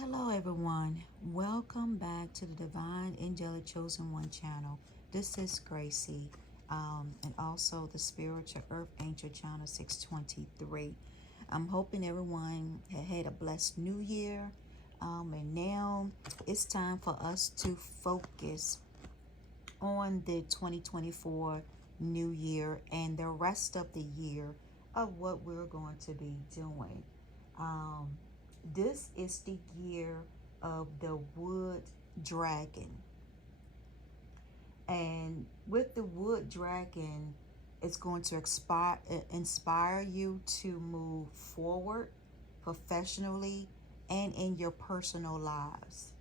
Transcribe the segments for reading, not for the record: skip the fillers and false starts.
Hello, everyone. Welcome back to the Divine Angelic Chosen One channel. This is Gracie, and also the Spiritual Earth Angel channel 623. I'm hoping everyone had a blessed new year. And now it's time for us to focus on the 2024 new year and the rest of the year of what we're going to be doing. Um, this is the year of the wood dragon. And with the wood dragon, it's going to inspire you to move forward professionally and in your personal lives.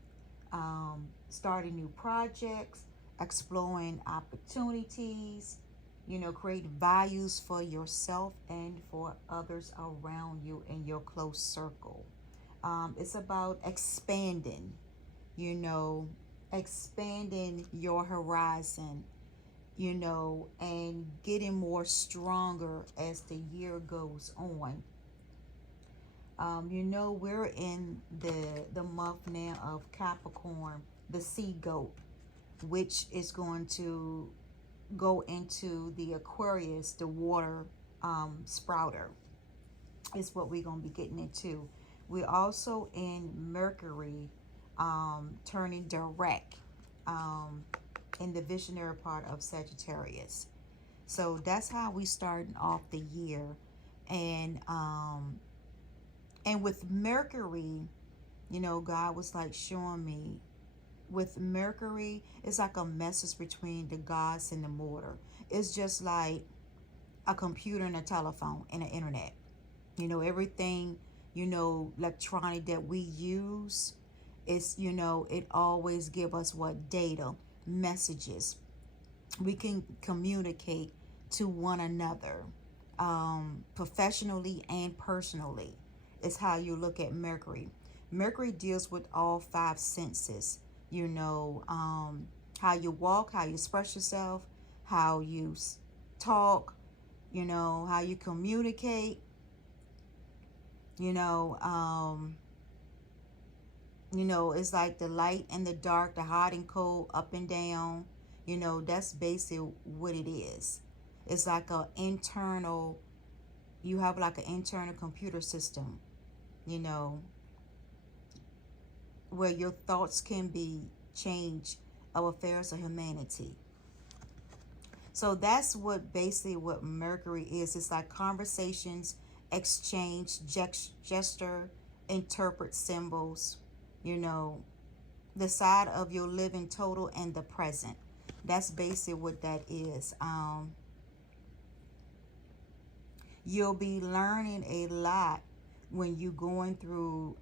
Starting new projects, exploring opportunities, creating values for yourself and for others around you in your close circle. It's about you know, expanding your horizon, and getting more stronger as the year goes on. We're in the month now of Capricorn, the sea goat, which is going to go into the Aquarius, the water sprouter, is what we're going to be getting into. We're also in Mercury, turning direct, in the visionary part of Sagittarius. So that's how we starting off the year. And and with Mercury, God was like showing me, with Mercury, it's like a message between the gods and the mortar. It's just like a computer and a telephone and an internet. Everything, electronic that we use is, it always give us what? Data, messages. We can communicate to one another, professionally and personally. Is how you look at Mercury. Mercury deals with all five senses. How you walk, how you express yourself, how you talk, how you communicate, you know, um, it's like the light and the dark, the hot and cold, up and down. That's basically what it is. It's like you have like an internal computer system, you know, where your thoughts can be changed of affairs of humanity. So that's what Mercury is. It's like conversations, exchange, gesture, interpret symbols, you know, the side of your living total and the present. That's basically what that is. You'll be learning a lot when you're going through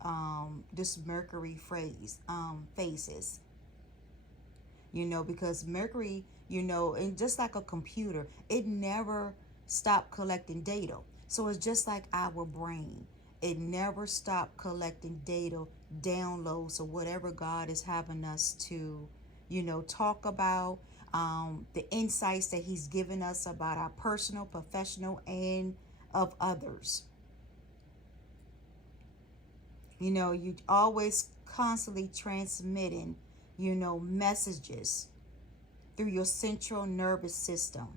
this Mercury phases. Because Mercury, and just like a computer, it never stopped collecting data. So it's just like our brain. It never stopped collecting data, downloads, or whatever God is having us to, talk about, the insights that He's given us about our personal, professional, and of others. You always constantly transmitting, messages through your central nervous system.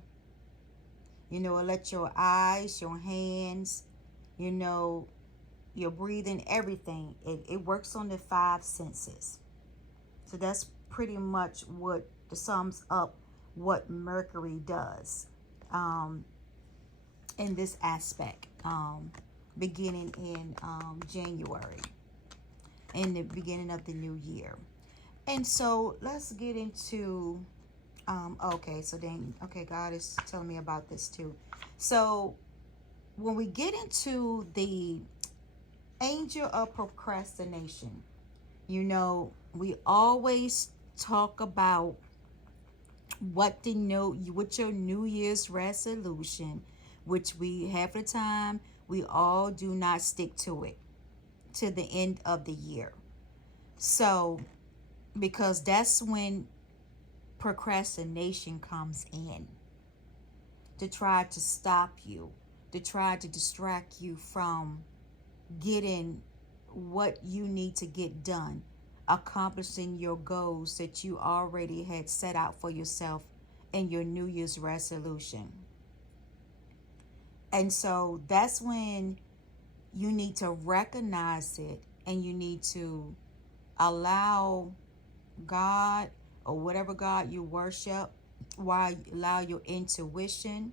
Let your eyes, your hands, you know, your breathing, everything. It works on the five senses. So that's pretty much what the sums up what Mercury does in this aspect, beginning in January, in the beginning of the new year. And so let's get into, okay, God is telling me about this too. So when we get into the angel of procrastination, we always talk about what your New Year's resolution, which we half the time we all do not stick to it to the end of the year. So because that's when procrastination comes in to try to stop you, to try to distract you from getting what you need to get done, accomplishing your goals that you already had set out for yourself in your New Year's resolution. And so that's when you need to recognize it, and you need to allow God, or whatever God you worship, why allow your intuition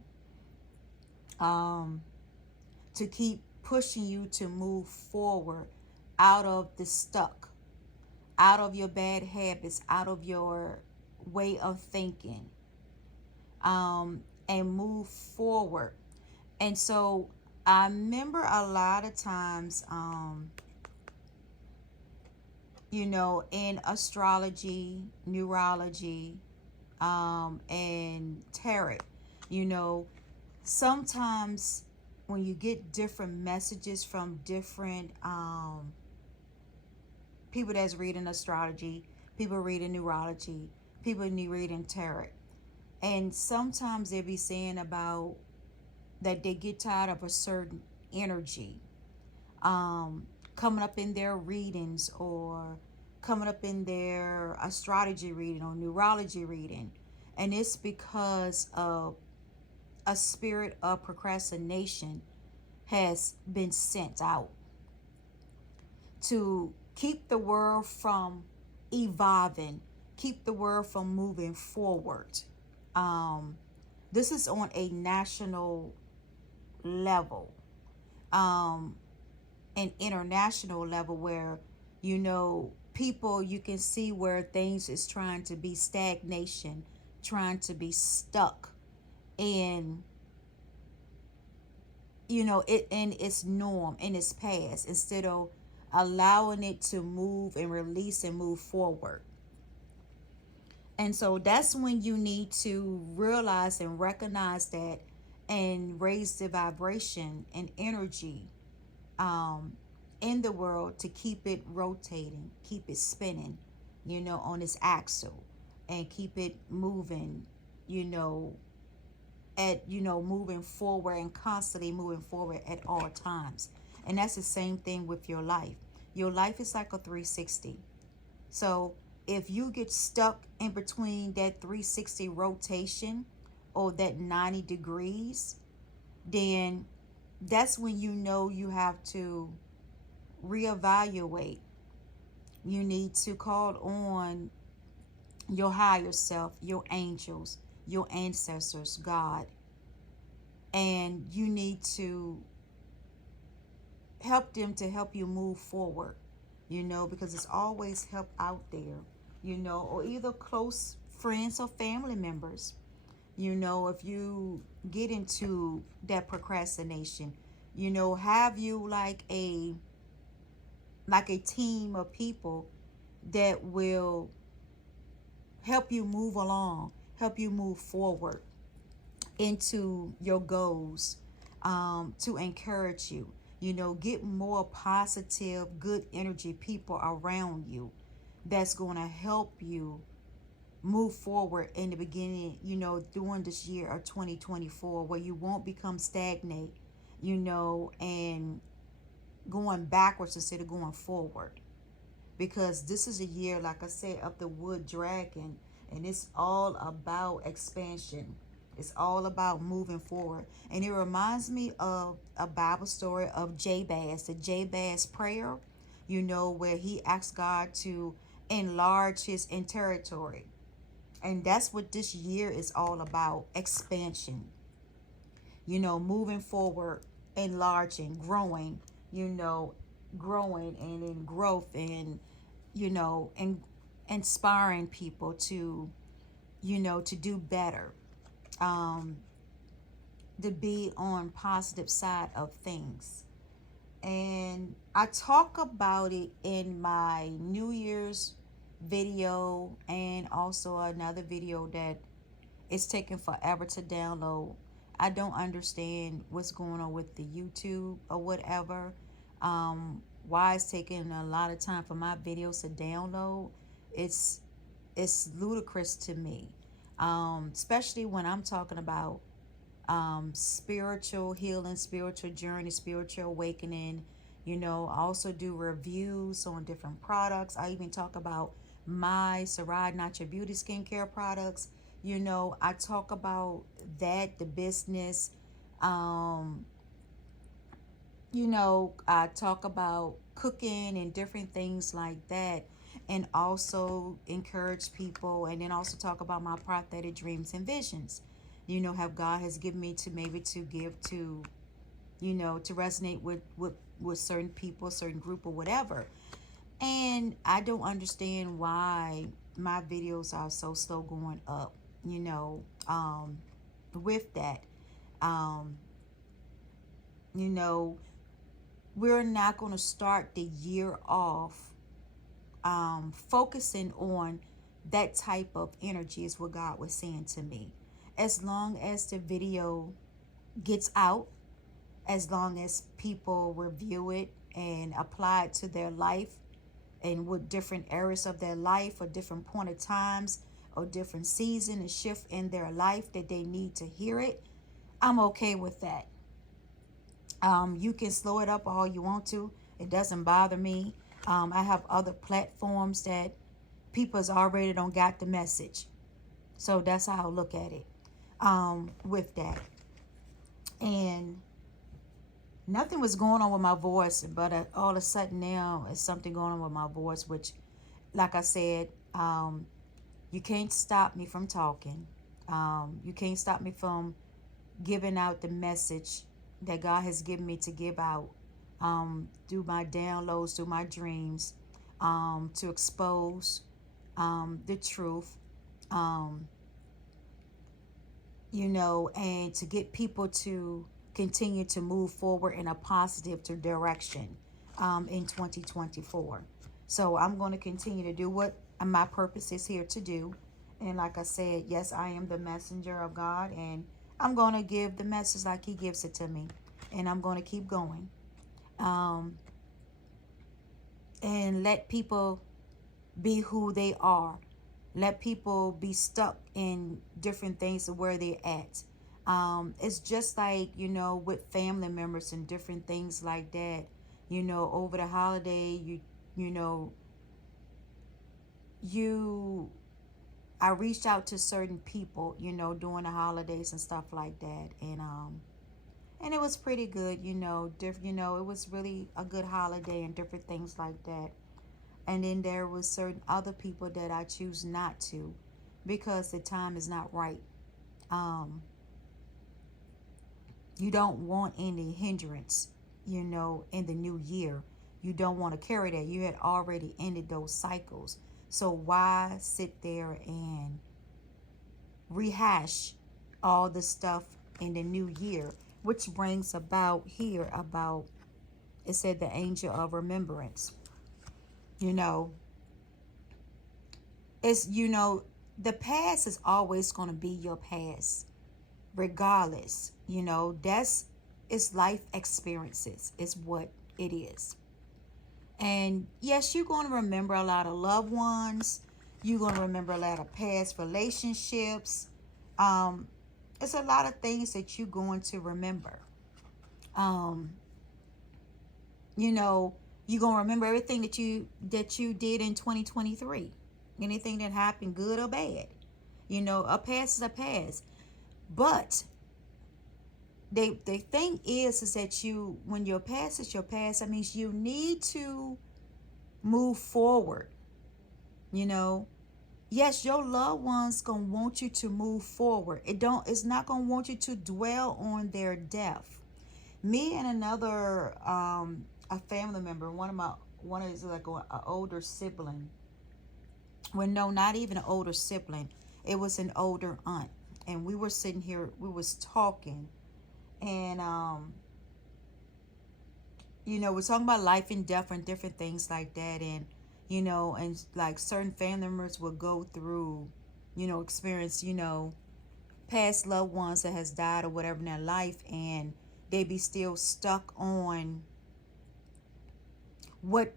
um, to keep pushing you to move forward out of the stuck, out of your bad habits, out of your way of thinking, and move forward. And so I remember a lot of times, in astrology, neurology, and tarot, you know, sometimes when you get different messages from different people that's reading astrology, people reading neurology, people reading tarot, and sometimes they be saying about that they get tired of a certain energy coming up in their readings, or coming up in their astrology reading or neurology reading, and it's because of a spirit of procrastination has been sent out to keep the world from evolving, keep the world from moving forward. Um, this is on a national level, um, an international level, where people, you can see where things is trying to be stagnation, trying to be stuck in it in its norm, in its past, instead of allowing it to move and release and move forward. And so that's when you need to realize and recognize that, and raise the vibration and energy um, in the world, to keep it rotating, keep it spinning, on its axle, and keep it moving, you know, moving forward, and constantly moving forward at all times. And that's the same thing with your life. Your life is like a 360. So if you get stuck in between that 360 rotation, or that 90 degrees, then that's when you have to reevaluate. You need to call on your higher self, your angels, your ancestors, God, and you need to help them to help you move forward, because it's always help out there, or either close friends or family members. If you get into that procrastination, have you like a team of people that will help you move along, help you move forward into your goals, to encourage you. Get more positive, good energy people around you that's going to help you move forward in the beginning, during this year of 2024, where you won't become stagnant, and going backwards instead of going forward. Because this is a year, like I said, of the wood dragon, and it's all about expansion. It's all about moving forward. And it reminds me of a Bible story of Jabez, the Jabez prayer, where he asked God to enlarge his territory. And that's what this year is all about: expansion, moving forward, enlarging, growing, growing and in growth, and inspiring people to, to do better, um, to be on positive side of things. And I talk about it in my New Year's video, and also another video that is taking forever to download. I don't understand what's going on with the YouTube or whatever. Why it's taking a lot of time for my videos to download. It's it's ludicrous to me, especially when I'm talking about spiritual healing, spiritual journey, spiritual awakening, You know, I also do reviews on different products. I even talk about my Sarai Natural Beauty skincare products. You know, I talk about that, the business. Um, you know, I talk about cooking and different things like that, and also encourage people, and then also talk about my prophetic dreams and visions. You know, how God has given me to maybe to give to, you know, to resonate with certain people, certain group or whatever. And I don't understand why my videos are so slow going up, you know, with that. Um, you know, we're not going to start the year off focusing on that type of energy, is what God was saying to me. As long as the video gets out, as long as people review it and apply it to their life, and with different areas of their life or different point of times or different season and shift in their life that they need to hear it, I'm okay with that. You can slow it up all you want to. It doesn't bother me. I have other platforms that people's already don't got the message. So that's how I look at it with that. And nothing was going on with my voice, but all of a sudden now it's something going on with my voice, which, like I said, you can't stop me from talking. You can't stop me from giving out the message that God has given me to give out, through my downloads, through my dreams, to expose the truth, um, you know, and to get people to continue to move forward in a positive direction in 2024. So I'm going to continue to do what my purpose is here to do. And like I said, yes, I am the messenger of God, and I'm going to give the message like He gives it to me. And I'm going to keep going. Um, and let people be who they are. Let people be stuck in different things of where they're at. It's just like, you know, with family members and different things like that. You know, over the holiday, you know, you I reached out to certain people, you know, during the holidays and stuff like that, and it was pretty good, you know. You know, it was really a good holiday and different things like that. And then there was certain other people that I choose not to, because the time is not right. Um, you don't want any hindrance, you know, in the new year. You don't want to carry that. You had already ended those cycles. So why sit there and rehash all the stuff in the new year? Which brings about here about, it said the angel of remembrance. You know, it's, you know, the past is always going to be your past, regardless. You know, that's, it's life experiences is what it is. And yes, you're going to remember a lot of loved ones. You're going to remember a lot of past relationships. um it's a lot of things that you're going to remember. um you know, you're going to remember everything that you did in 2023, anything that happened, good or bad. You know, a past is a past. But the thing is that you, when your past is your past, that means you need to move forward. You know, yes, your loved ones gonna want you to move forward. It's not gonna want you to dwell on their death. Me and another a family member, one of his, like an older sibling. Well, no, not even an older sibling. It was an older aunt, and we were sitting here. We was talking, and you know, we're talking about life and death and different things like that. And you know, and like certain family members will go through, you know, experience, you know, past loved ones that has died or whatever in their life, and they be still stuck on what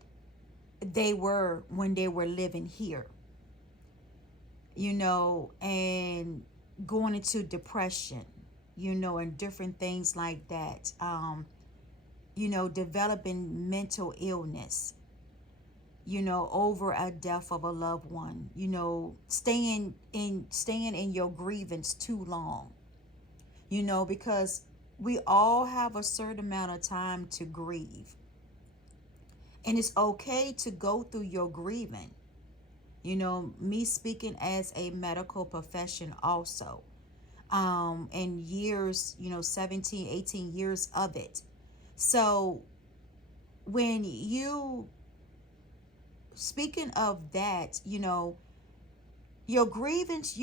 they were when they were living here, you know, and going into depression, you know, and different things like that. developing mental illness, over a death of a loved one, staying in your grievance too long, because we all have a certain amount of time to grieve. And it's okay to go through your grieving. Me speaking as a medical profession also, and years, 17, 18 years of it. So when you, speaking of that, your grievance,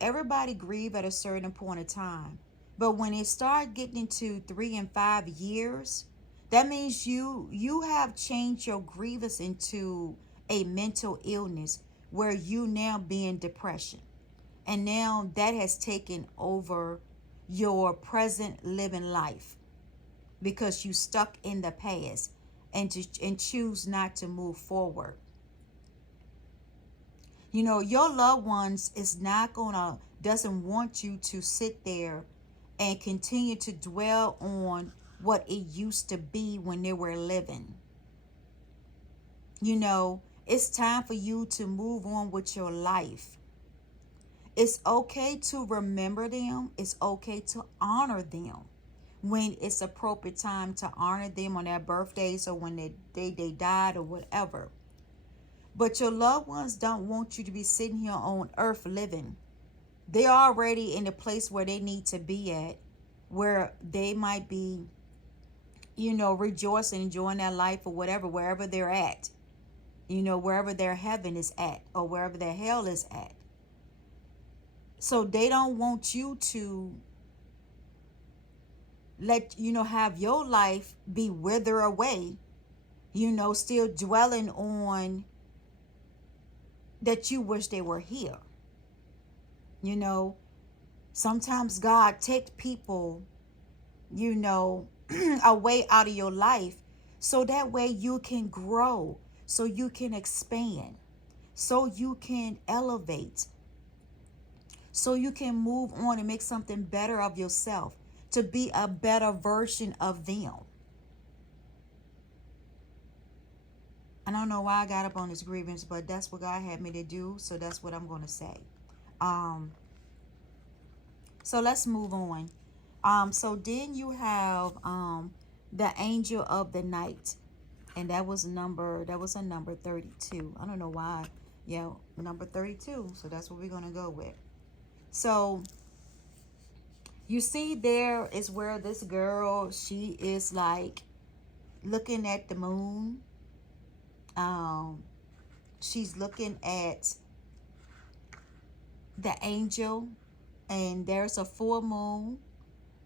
everybody grieve at a certain point of time. But when it start getting into 3 and 5 years, that means you have changed your grievance into a mental illness where you now be in depression. And now that has taken over your present living life because you stuck in the past and choose not to move forward. Your loved ones doesn't want you to sit there and continue to dwell on what it used to be when they were living. It's time for you to move on with your life. It's okay to remember them. It's okay to honor them when it's appropriate time to honor them on their birthdays or when they died or whatever. But your loved ones don't want you to be sitting here on earth living. They're already in the place where they need to be at, where they might be, rejoicing, enjoying their life or whatever, wherever they're at, wherever their heaven is at or wherever their hell is at. So they don't want you to have your life be wither away, still dwelling on that you wish they were here. Sometimes God takes people, away out of your life so that way you can grow, so you can expand, so you can elevate, so you can move on and make something better of yourself, to be a better version of them. I don't know why I got up on this grievance, but that's what God had me to do, so that's what I'm going to say. So let's move on. So then you have the angel of the night, and that was a number 32. I don't know why. Yeah, number 32. So that's what we're going to go with. So you see, there is where this girl, she is like looking at the moon. She's looking at the angel, and there's a full moon,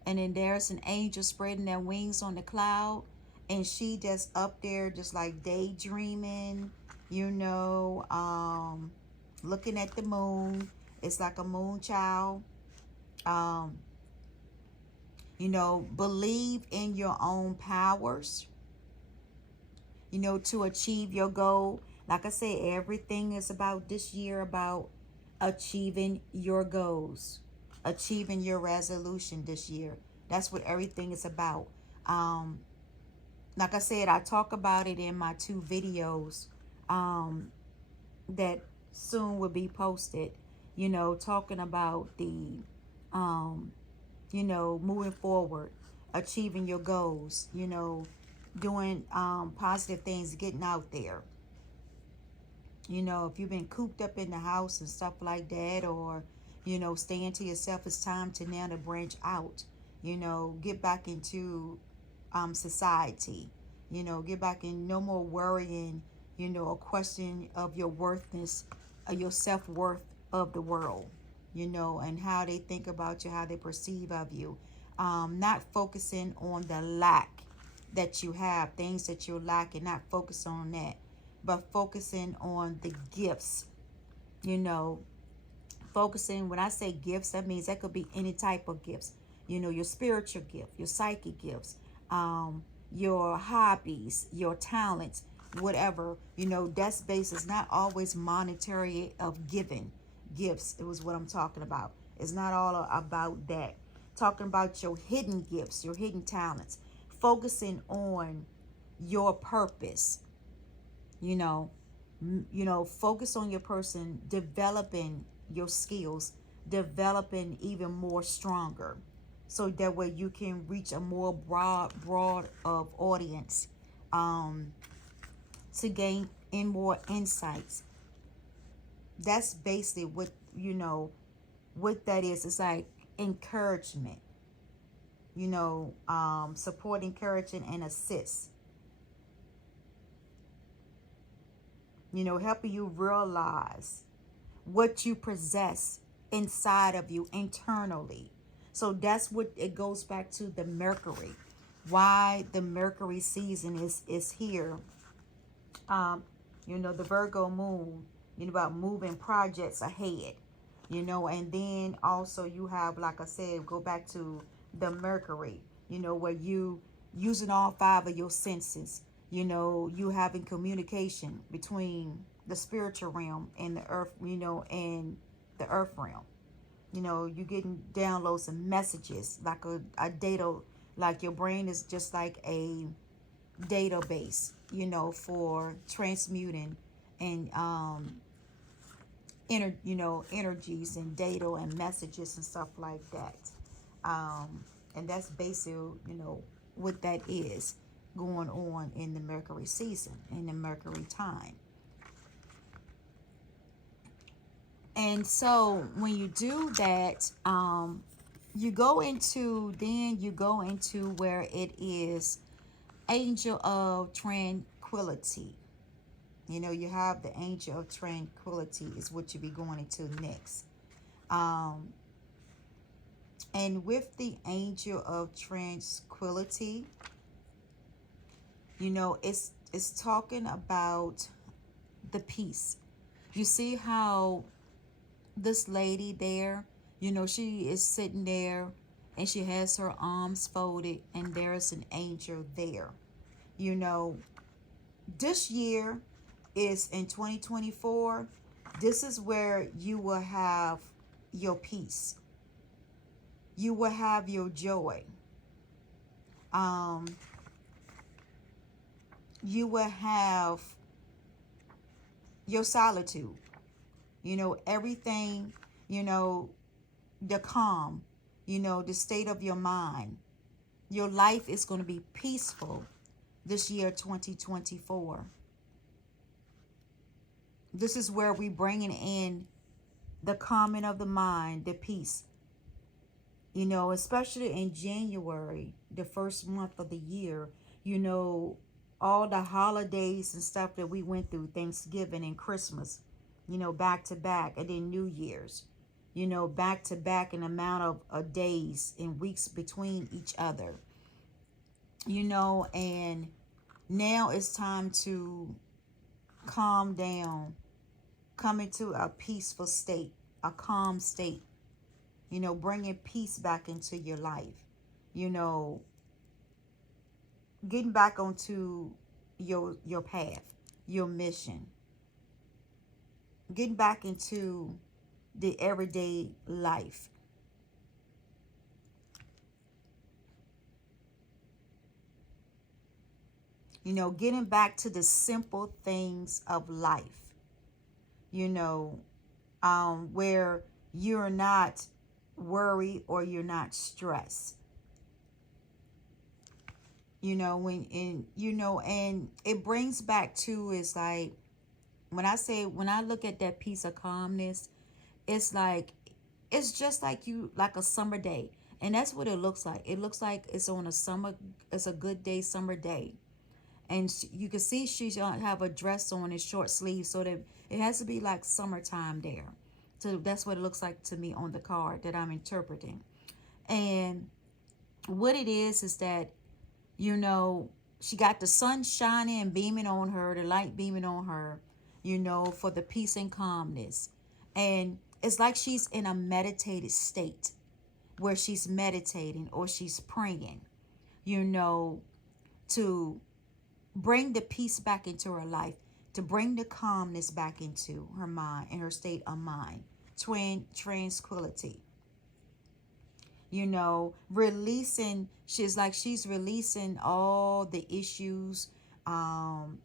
and then there's an angel spreading their wings on the cloud, and she just up there just like daydreaming, looking at the moon. It's like a moon child. Believe in your own powers, to achieve your goal. Like I said, everything is about this year about achieving your goals, achieving your resolution this year. That's what everything is about. Like I said, I talk about it in my 2 videos that soon will be posted, talking about the, moving forward, achieving your goals, doing positive things, getting out there. If you've been cooped up in the house and stuff like that, or, staying to yourself, it's time to now to branch out, get back into society, get back in, no more worrying, a question of your worthness, your self-worth of the world, and how they think about you, how they perceive of you. Not focusing on the lack that you have, things that you're lacking, not focus on that, but focusing on the gifts, focusing, when I say gifts, that means that could be any type of gifts, your spiritual gift, your psychic gifts, your hobbies, your talents, whatever, that's based. It's not always monetary of giving gifts. It was what I'm talking about. It's not all about that. Talking about your hidden gifts, your hidden talents, focusing on your purpose, you know, focus on your person, developing your skills, developing even more stronger, so that way you can reach a more broad of audience, um, to gain in more insights. That's basically what, what that is. It's like encouragement, support, encouraging, and assist, helping you realize what you possess inside of you internally. So that's what it goes back to, the Mercury. Why the Mercury season is here. The Virgo moon, about moving projects ahead. And then also you have, like I said, go back to the Mercury, where you using all five of your senses. You having communication between the spiritual realm and the earth, and the earth realm. You getting downloads and messages, like a data, like your brain is just like a database, for transmuting and energies and data and messages and stuff like that. And that's basically, what that is going on in the Mercury season, in the Mercury time. And so when you do that, you go into where it is angel of tranquility. You have the angel of tranquility is what you be going into next. And with the angel of tranquility, it's talking about the peace. You see how this lady there, she is sitting there and she has her arms folded and there's an angel there. This year is in 2024. This is where you will have your peace. You will have your joy. You will have your solitude. Everything, the calm, the state of your mind. Your life is going to be peaceful this year, 2024. This is where we bringing in the calming of the mind, the peace. Especially in January, the first month of the year, all the holidays and stuff that we went through, Thanksgiving and Christmas, back to back, and then New Year's, back to back, in amount of days and weeks between each other, and now it's time to calm down, come into a peaceful state, a calm state, bringing peace back into your life, getting back onto your path, your mission, getting back into the everyday life. Getting back to the simple things of life, where you're not worried or you're not stressed. And it brings back to, is like, when I look at that piece of calmness, it's like, it's just like like a summer day. And that's what it looks like. It looks like it's it's a good day, summer day. And you can see she's gonna have a dress on and short sleeves, so that it has to be like summertime there. So that's what it looks like to me on the card that I'm interpreting. And what it is that, she got the sun shining and beaming on her, the light beaming on her, for the peace and calmness. And it's like she's in a meditated state, where she's meditating or she's praying, to bring the peace back into her life, to bring the calmness back into her mind and her state of mind. Tranquility. you know, releasing. She's releasing all the issues from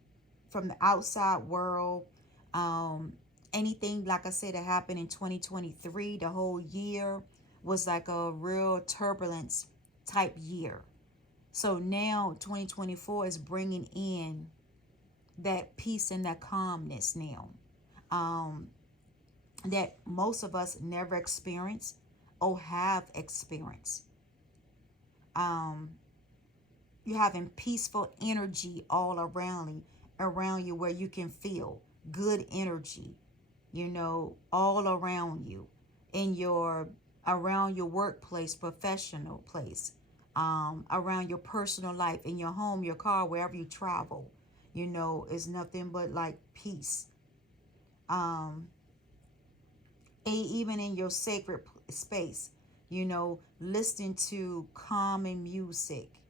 the outside world. Um, anything, like I said, that happened in 2023, the whole year was like a real turbulence type year. So now 2024 is bringing in that peace and that calmness now, um, that most of us never experienced or have experienced. Um, you're having peaceful energy all around you, where you can feel good energy, you know, all around you, in your around your workplace, professional place, around your personal life, in your home, your car, wherever you travel. You know, it's nothing but like peace. Um, even in your sacred space, you know, listening to calming music,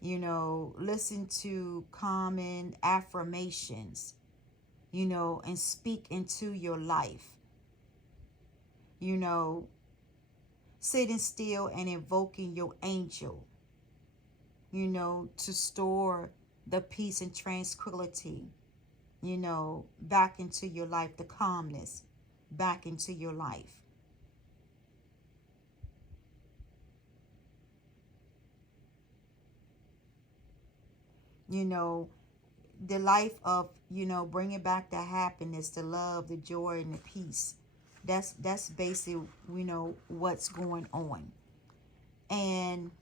you know, listen to common affirmations, you know, and speak into your life, you know, sitting still and invoking your angel, you know, to store the peace and tranquility, you know, back into your life, the calmness back into your life. You know, the life of, you know, bringing back the happiness, the love, the joy, and the peace. That's basically, you know, what's going on. And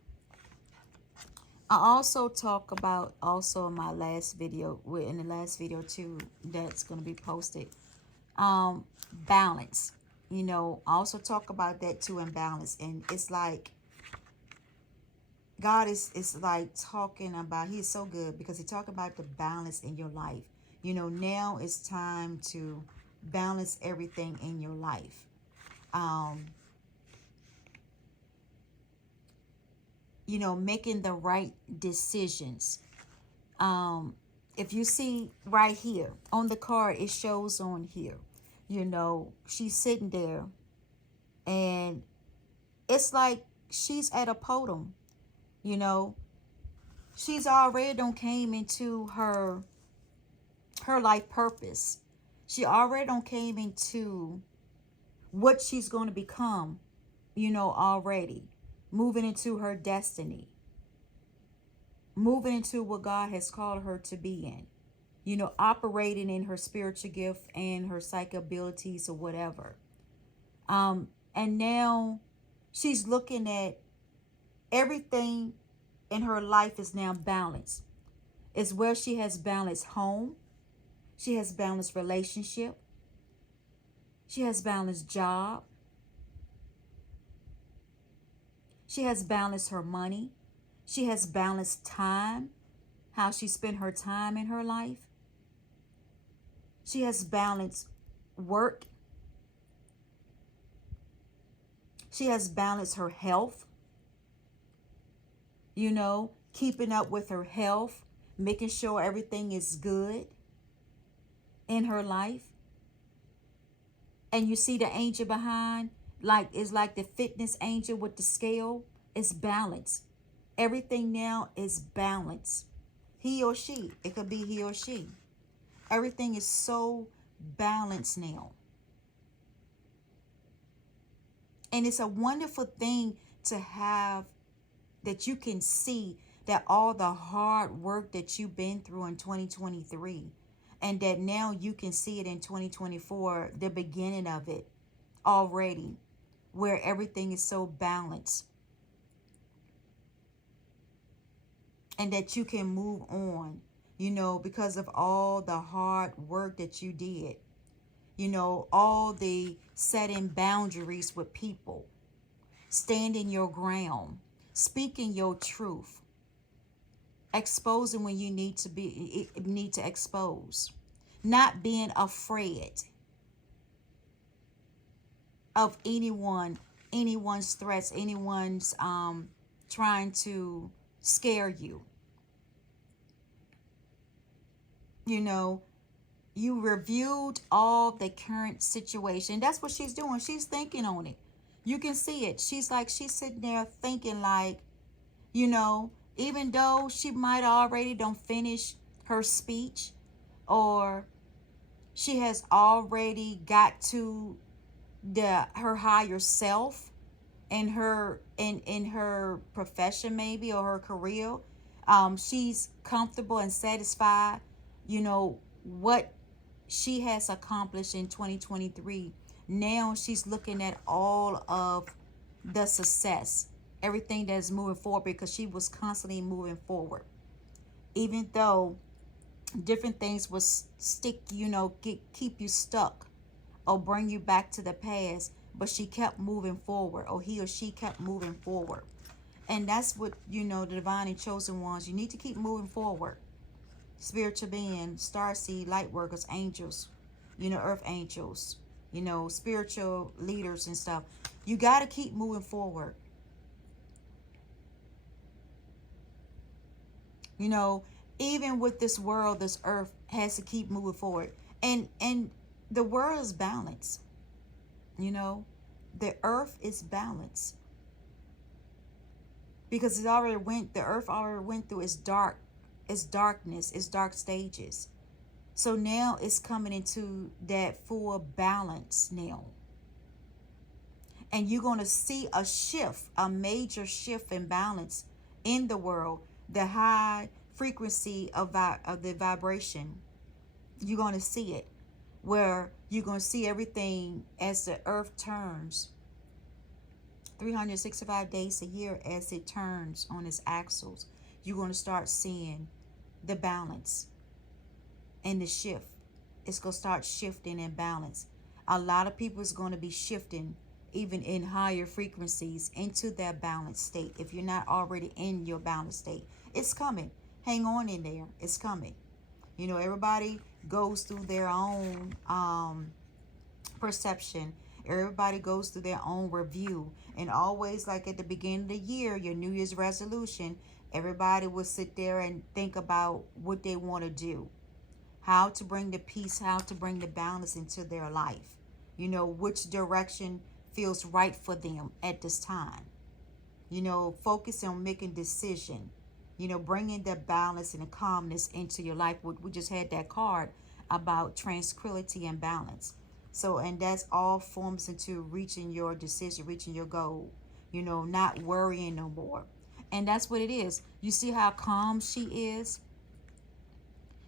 I also talk about, also in my last video, in the last video too, that's going to be posted, balance. You know, I also talk about that too, in balance. And it's like God is like talking about, He is so good, because He talk about the balance in your life. You know, now it's time to balance everything in your life. Um, you know, making the right decisions. Um, if you see right here on the card, it shows on here, you know, she's sitting there, and it's like she's at a podium, you know, she's already done came into her life purpose. She already done came into what she's going to become, you know, already moving into her destiny, moving into what God has called her to be in, you know, operating in her spiritual gift and her psychic abilities or whatever. And now she's looking at everything in her life is now balanced. It's where she has balanced home, she has balanced relationship, she has balanced job, she has balanced her money, she has balanced time, how she spent her time in her life. She has balanced work. She has balanced her health, you know, keeping up with her health, making sure everything is good in her life. And you see the angel behind, like it's like the fitness angel with the scale. It's balanced. Everything now is balanced. He or she, it could be he or she. Everything is so balanced now. And it's a wonderful thing to have, that you can see that all the hard work that you've been through in 2023, and that now you can see it in 2024, the beginning of it already, where everything is so balanced, and that you can move on, you know, because of all the hard work that you did, you know, all the setting boundaries with people, standing your ground, speaking your truth, exposing when you need to expose, not being afraid of anyone's threats, anyone's trying to scare you. You know, you reviewed all the current situation. That's what she's doing. She's thinking on it. You can see it. She's sitting there thinking like, you know, even though she might already don't finish her speech, or she has already got to her higher self in her profession, maybe, or her career. She's comfortable and satisfied, you know, what she has accomplished in 2023. Now she's looking at all of the success, everything that's moving forward, because she was constantly moving forward. Even though different things will stick, keep you stuck or bring you back to the past, but she kept moving forward, or he or she kept moving forward. And that's what, the divine and chosen ones, you need to keep moving forward. Spiritual beings, starseed, light workers, angels, earth angels, spiritual leaders and stuff. You got to keep moving forward. You know, even with this world, this earth has to keep moving forward. And the world is balanced. The earth is balanced because the earth already went through its darkness, its dark stages. So now it's coming into that full balance now. And you're going to see a shift, a major shift in balance in the world. The high frequency of the vibration, you're going to see it, where you're going to see everything as the earth turns 365 days a year. As it turns on its axles, you're going to start seeing the balance and the shift. It's going to start shifting in balance. A lot of people is going to be shifting even in higher frequencies into that balanced state. If you're not already in your balanced state, it's coming. Hang on in there. It's coming. Everybody goes through their own perception. Everybody goes through their own review. And always, like at the beginning of the year, your New Year's resolution, everybody will sit there and think about what they want to do, how to bring the peace, how to bring the balance into their life. Which direction feels right for them at this time. Focus on making decision. Bringing the balance and the calmness into your life. We just had that card about tranquility and balance. So, and that's all forms into reaching your decision, reaching your goal, not worrying no more. And that's what it is. You see how calm she is?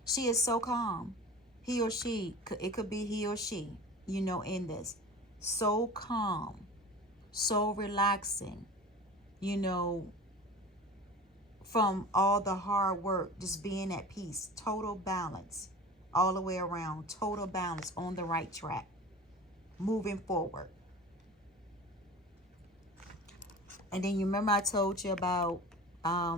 She is so calm. He or she, it could be he or she, in this. So calm, so relaxing, from all the hard work, just being at peace, total balance all the way around, total balance, on the right track, moving forward. And then you remember I told you about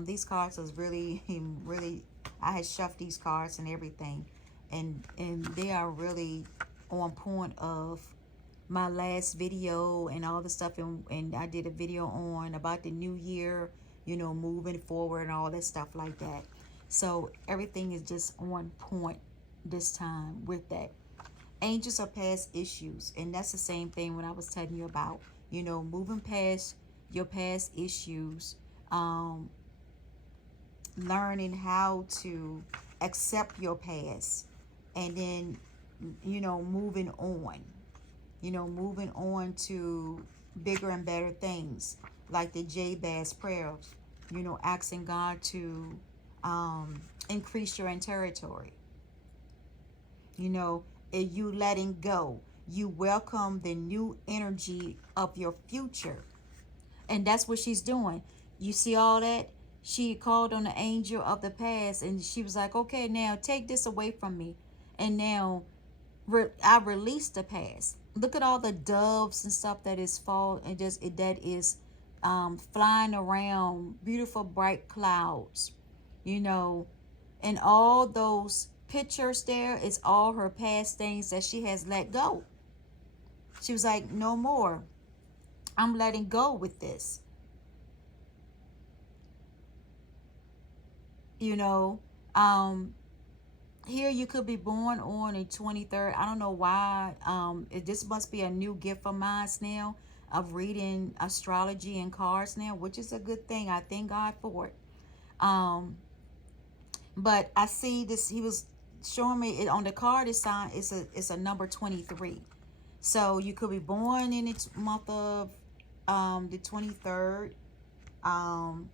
these cards was really, really, I had shoved these cards and everything, and they are really on point of my last video and all the stuff, and I did a video on about the new year, moving forward and all that stuff like that. So everything is just on point this time with that. Angels are past issues, and that's the same thing when I was telling you about, moving past your past issues, learning how to accept your past, and then, moving on, moving on to bigger and better things, like the Jabez Prayet, asking God to increase your territory. If you letting go, you welcome the new energy of your future. And that's what she's doing. You see all that? She called on the angel of the past, and she was like, okay, now take this away from me. And now I release the past. Look at all the doves and stuff that is fall and that is flying around, beautiful bright clouds, and all those pictures there is all her past things that she has let go. She was like, no more. I'm letting go with this. Here you could be born on the 23rd. I don't know why. This must be a new gift of mine now. of reading astrology and cards now, which is a good thing. I thank God for it. Um, but I see this. He was showing me it on the card. It's sign. It's a number 23. So you could be born in the month of the 23rd. Um,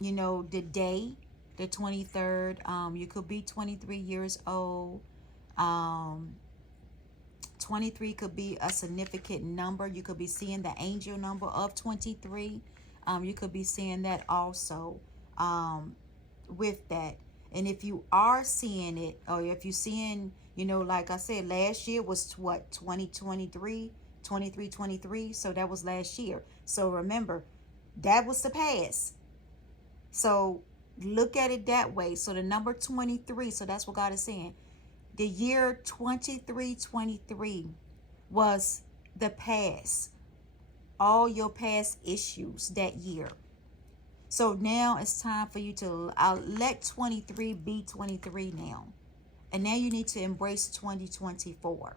the day, the 23rd. You could be 23 years old. Um, 23 could be a significant number. You could be seeing the angel number of 23. You could be seeing that also with that. And if you are seeing it, or if you're seeing, like I said, last year was what, 2023, 23, 23. So that was last year. So remember, that was the past. So look at it that way. So the number 23, so that's what God is saying. The year 2323 was the past. All your past issues that year. So now it's time for you to let 23 be 23 now. And now you need to embrace 2024.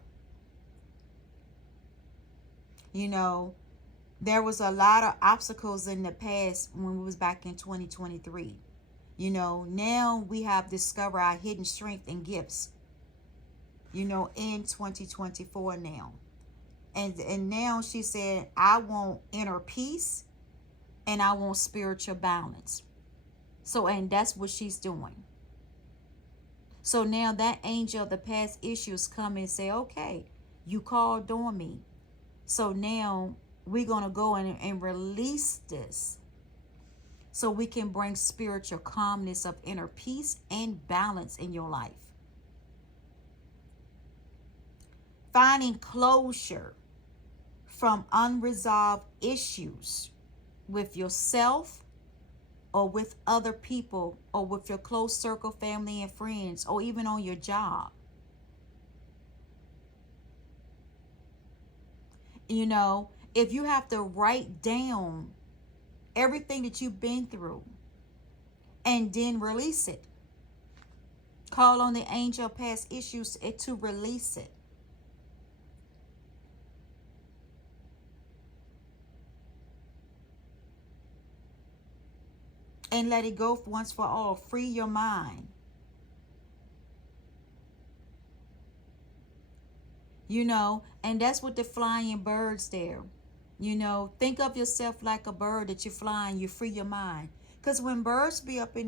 There was a lot of obstacles in the past when we was back in 2023. Now we have discovered our hidden strength and gifts, in 2024 now. And now she said, I want inner peace and I want spiritual balance. So, and that's what she's doing. So now that angel of the past issues come and say, okay, you called on me. So now we're going to go and release this so we can bring spiritual calmness of inner peace and balance in your life. Finding closure from unresolved issues with yourself or with other people or with your close circle, family and friends, or even on your job. If you have to write down everything that you've been through and then release it. Call on the angel of past issues to release it. And let it go once for all. Free your mind. And that's what the flying birds there. Think of yourself like a bird that you're flying. You free your mind. Because when birds be up when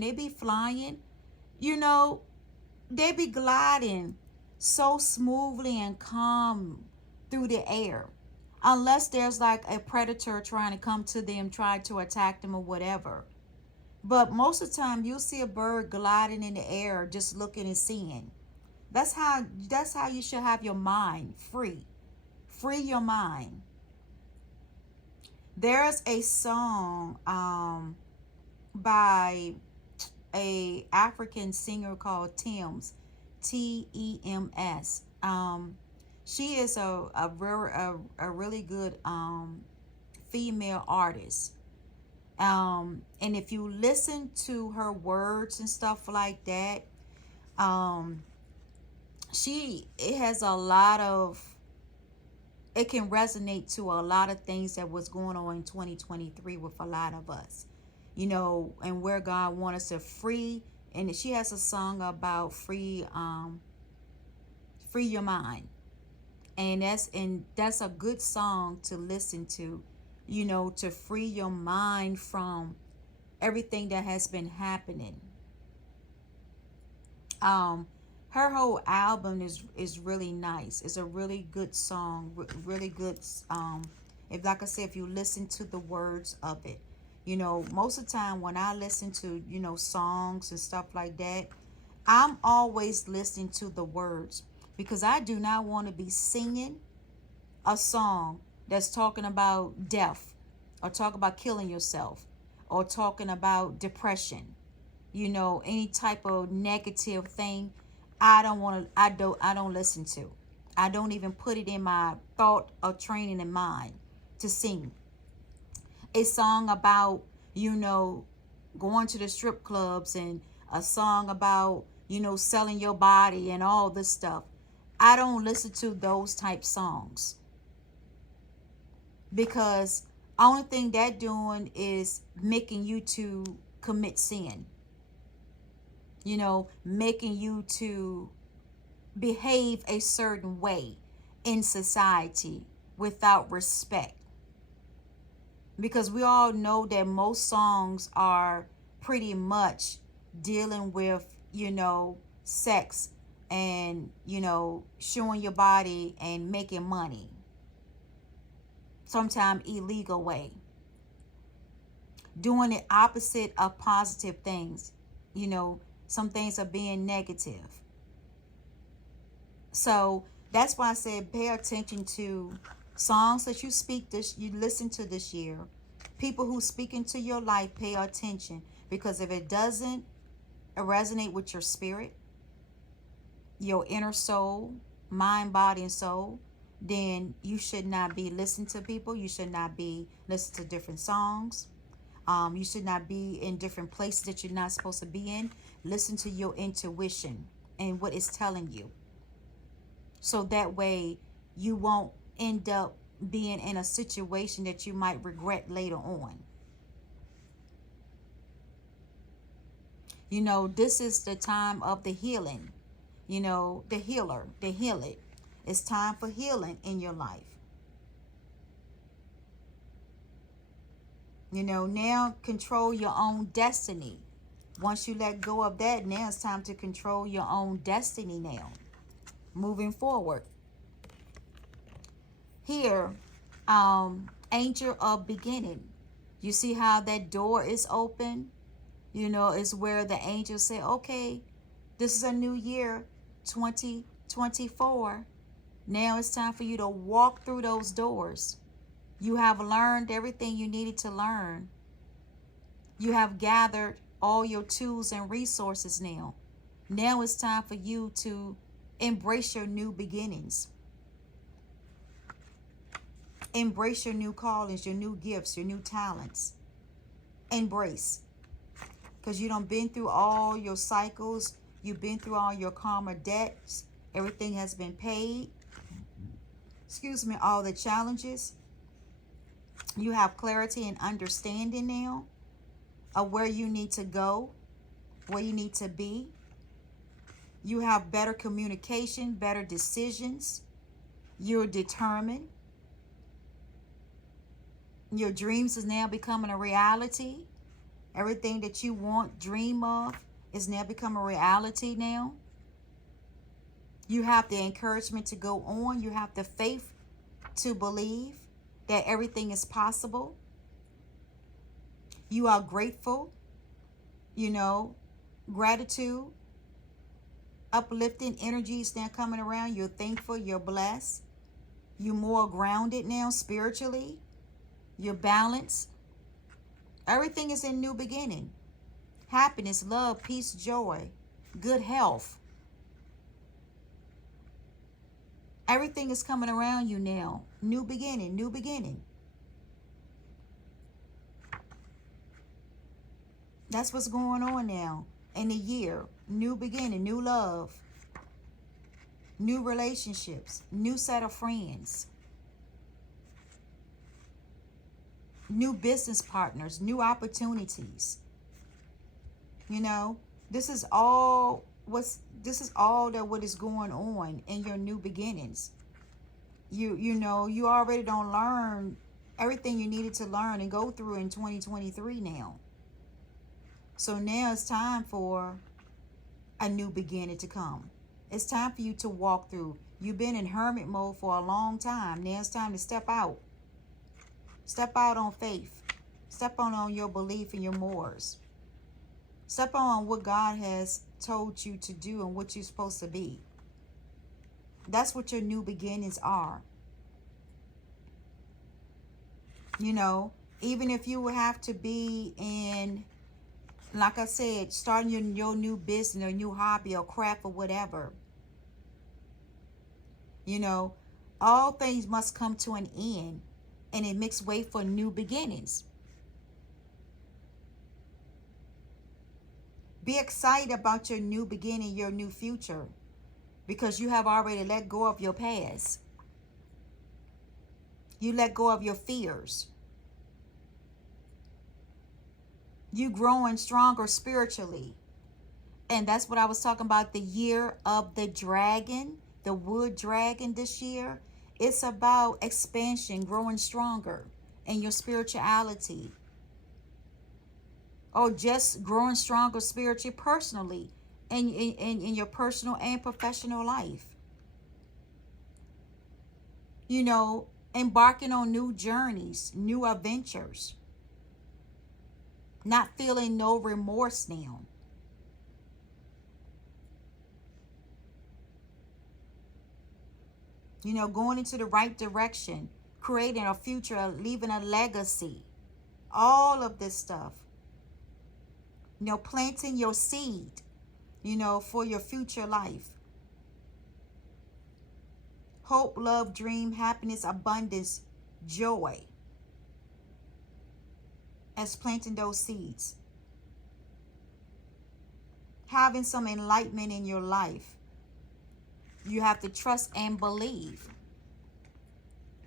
they be flying, they be gliding so smoothly and calm through the air. Unless there's like a predator trying to come to them, try to attack them or whatever. But most of the time you'll see a bird gliding in the air, just looking and seeing. That's how you should have your mind free. Free your mind. There's a song by a African singer called Tems, Tems. She is a really good female artist. And if you listen to her words and stuff like that, it has a lot of, it can resonate to a lot of things that was going on in 2023 with a lot of us, and where God wants us to free. And she has a song about free your mind. And that's a good song to listen to, to free your mind from everything that has been happening. Her whole album is really nice. It's a really good song, really good. If like I said, if you listen to the words of it, most of the time when I listen to songs and stuff like that, I'm always listening to the words, because I do not want to be singing a song that's talking about death, or talk about killing yourself, or talking about depression, any type of negative thing. I don't listen to. I don't even put it in my thought or training in mind to sing. A song about, going to the strip clubs, and a song about, selling your body and all this stuff. I don't listen to those type songs. because only thing that doing is making you to commit sin, you know, making you to behave a certain way in society without respect. Because we all know that most songs are pretty much dealing with, you know, sex and, you know, showing your body and making money, sometimes illegal way, doing the opposite of positive things. You know, some things are being negative. So that's why I said pay attention to songs that you listen to this year. People who speak into your life, pay attention, because if it doesn't resonate with your spirit, your inner soul, mind, body, and soul, then you should not be listening to people. You should not be listening to different songs. You should not be in different places that you're not supposed to be in. Listen to your intuition and what it's telling you. So that way you won't end up being in a situation that you might regret later on. You know, this is the time of the healing. You know, the healer, the heal it. It's time for healing in your life. You know, now control your own destiny. Once you let go of that, now it's time to control your own destiny now. Moving forward. Here, angel of beginning. You see how that door is open? You know, it's where the angels say, okay, this is a new year, 2024. Now it's time for you to walk through those doors. You have learned everything you needed to learn. You have gathered all your tools and resources now. Now it's time for you to embrace your new beginnings. Embrace your new callings, your new gifts, your new talents. Embrace. Because you done been through all your cycles. You've been through all your karma debts. Everything has been paid. Excuse me, all the challenges. You have clarity and understanding now of where you need to go, where you need to be. You have better communication, better decisions. You're determined. Your dreams is now becoming a reality. Everything that you want, dream of, is now becoming a reality now. You have the encouragement to go on. You have the faith to believe that everything is possible. You are grateful, you know, gratitude, uplifting energy is now coming around. You're thankful, you're blessed. You're more grounded now spiritually. You're balanced. Everything is in new beginning. Happiness, love, peace, joy, good health. Everything is coming around you now. New beginning, new beginning. That's what's going on now in the year. New beginning, new love, new relationships, new set of friends, new business partners, new opportunities. You know, this is all what is going on in your new beginnings. You know, you already don't learn everything you needed to learn and go through in 2023 now. So now it's time for a new beginning to come. It's time for you to walk through. You've been in hermit mode for a long time. Now it's time to step out. Step out on faith. Step on your belief and your mores. Step on what God has told you to do and what you're supposed to be. That's what your new beginnings are. You know, even if you would have to be in, like I said, starting your new business or new hobby or craft or whatever. You know, all things must come to an end, and it makes way for new beginnings. Be excited about your new beginning, your new future, because you have already let go of your past. You let go of your fears. You growing stronger spiritually. And that's what I was talking about, the year of the dragon, the wood dragon this year. It's about expansion, growing stronger in your spirituality. Or just growing stronger spiritually, personally, in your personal and professional life. You know, embarking on new journeys, new adventures. Not feeling no remorse now. You know, going into the right direction, creating a future, leaving a legacy. All of this stuff. You know, planting your seed, you know, for your future life. Hope, love, dream, happiness, abundance, joy. As planting those seeds. Having some enlightenment in your life. You have to trust and believe.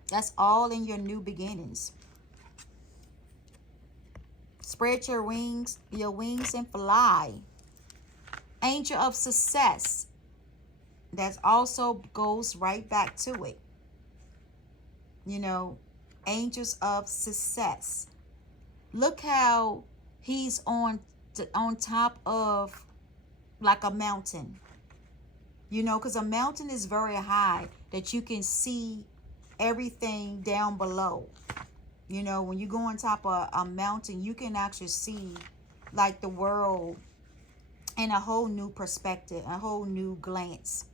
That's all in your new beginnings. Spread your wings and fly. Angel of success. That also goes right back to it. You know, angels of success. Look how he's on top of like a mountain. You know, because a mountain is very high that you can see everything down below. You know, when you go on top of a mountain, you can actually see like the world in a whole new perspective, a whole new glance,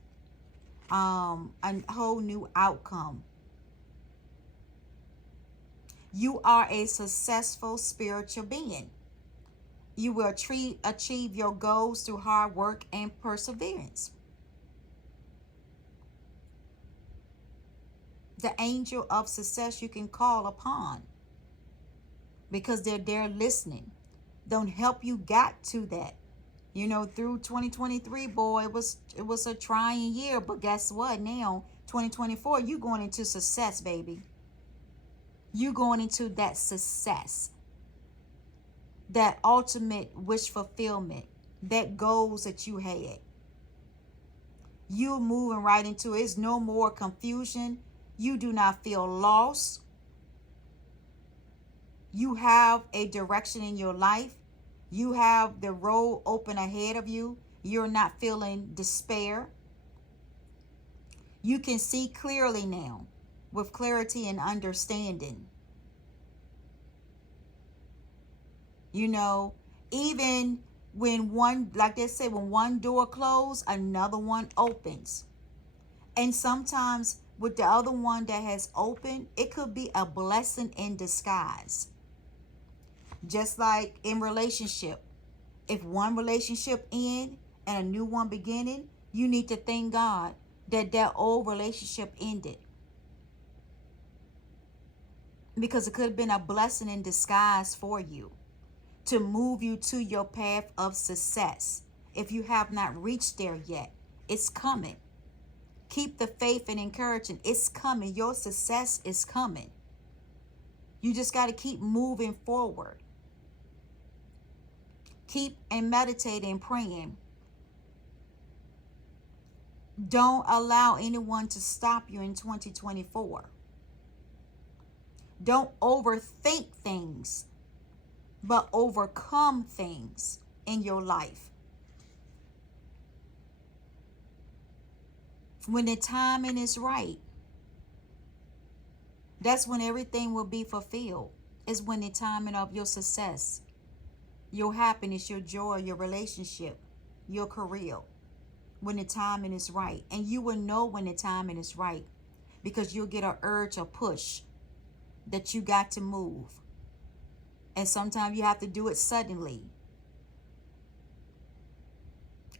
a whole new outcome. You are a successful spiritual being. You will achieve your goals through hard work and perseverance. The angel of success you can call upon because they're there listening. Don't help you get to that. You know, through 2023, boy, it was a trying year, but guess what? Now, 2024, you going into success, baby. You going into that success. That ultimate wish fulfillment. That goals that you had. You moving right into it. It's no more confusion. You do not feel lost. You have a direction in your life. You have the road open ahead of you. You're not feeling despair. You can see clearly now with clarity and understanding. You know, even when like they say, when one door closes, another one opens. And sometimes with the other one that has opened, it could be a blessing in disguise. Just like in relationship. If one relationship ends and a new one beginning, you need to thank God that old relationship ended. Because it could have been a blessing in disguise for you to move you to your path of success. If you have not reached there yet, it's coming. Keep the faith and encouraging. It's coming. Your success is coming. You just got to keep moving forward. Keep and meditating, praying. Don't allow anyone to stop you in 2024. Don't overthink things, but overcome things in your life. When the timing is right, that's when everything will be fulfilled. It's when the timing of your success, your happiness, your joy, your relationship, your career, when the timing is right. And you will know when the timing is right because you'll get an urge or push that you got to move. And sometimes you have to do it suddenly.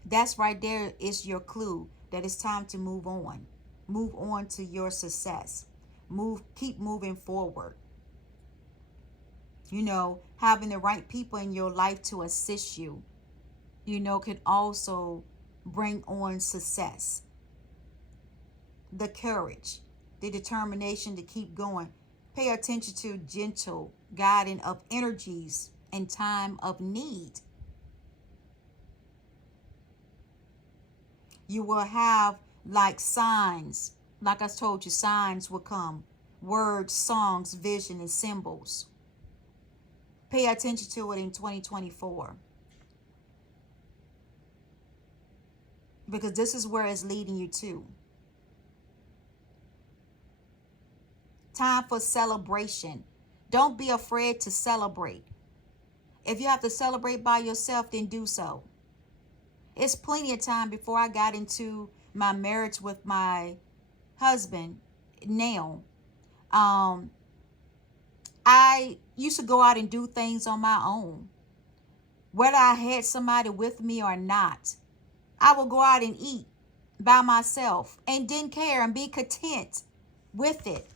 That's right there is your clue that it's time to move on. Move on to your success. Keep moving forward. You know, having the right people in your life to assist you, you know, can also bring on success. The courage, the determination to keep going. Pay attention to gentle guiding of energies in time of need. You will have like signs, like I told you, signs will come. Words, songs, vision, and symbols. Pay attention to it in 2024. Because this is where it's leading you to. Time for celebration. Don't be afraid to celebrate. If you have to celebrate by yourself, then do so. It's plenty of time before I got into my marriage with my husband now. I used to go out and do things on my own. Whether I had somebody with me or not, I would go out and eat by myself and didn't care and be content with it.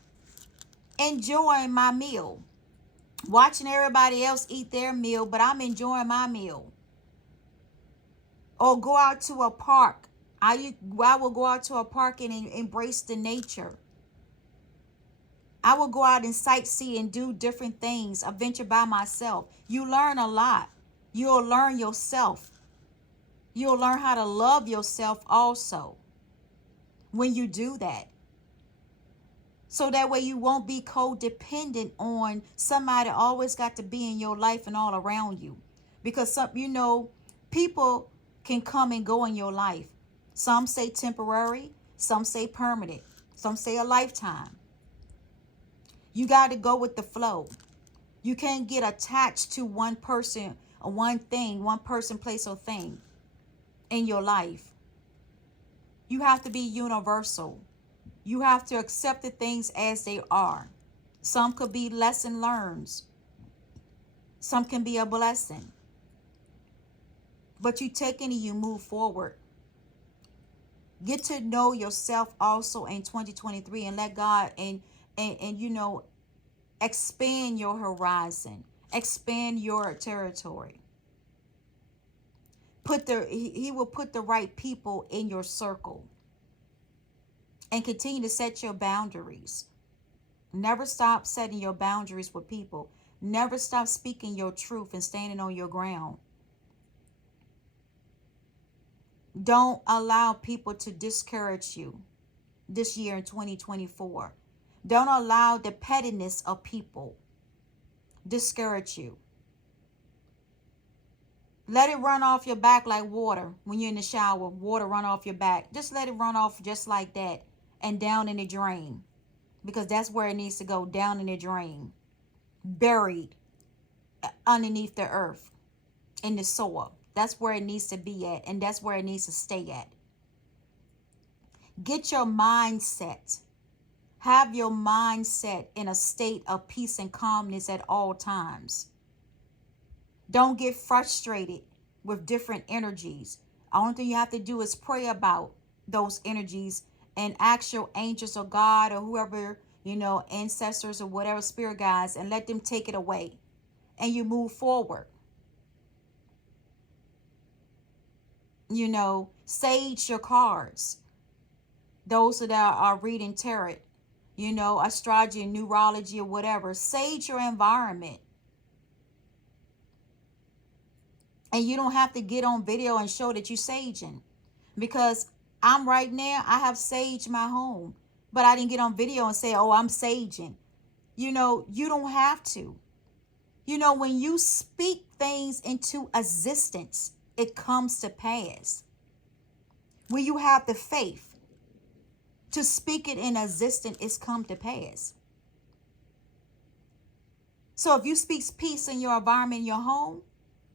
Enjoying my meal. Watching everybody else eat their meal, but I'm enjoying my meal. Or go out to a park. I will go out to a park and embrace the nature. I will go out and sightsee and do different things, adventure by myself. You learn a lot. You'll learn yourself. You'll learn how to love yourself also when you do that. So that way you won't be codependent on somebody always got to be in your life and all around you. Because people can come and go in your life. Some say temporary, some say permanent, some say a lifetime. You got to go with the flow. You can't get attached to one person or one thing, one person, place, or thing in your life. You have to be universal. You have to accept the things as they are. Some could be lesson learns. Some can be a blessing. But you take it and you move forward. Get to know yourself also in 2023 and let God and expand your horizon. Expand your territory. He will put the right people in your circle. And continue to set your boundaries. Never stop setting your boundaries with people. Never stop speaking your truth and standing on your ground. Don't allow people to discourage you this year in 2024. Don't allow the pettiness of people discourage you. Let it run off your back like water when you're in the shower. Water run off your back. Just let it run off just like that and down in the drain. Because that's where it needs to go, down in the drain. Buried underneath the earth, in the soil. That's where it needs to be at, and that's where it needs to stay at. Get your mindset. Have your mindset in a state of peace and calmness at all times. Don't get frustrated with different energies. The only thing you have to do is pray about those energies and ask your angels or God or whoever, ancestors or whatever, spirit guides, and let them take it away. And you move forward. Sage your cards. Those that are reading tarot, astrology, numerology, or whatever. Sage your environment. And you don't have to get on video and show that you're saging. Because I'm right now, I have saged my home. But I didn't get on video and say, oh, I'm saging. You don't have to. When you speak things into existence, it comes to pass. When you have the faith to speak it in existence, it's come to pass. So if you speak peace in your environment, in your home,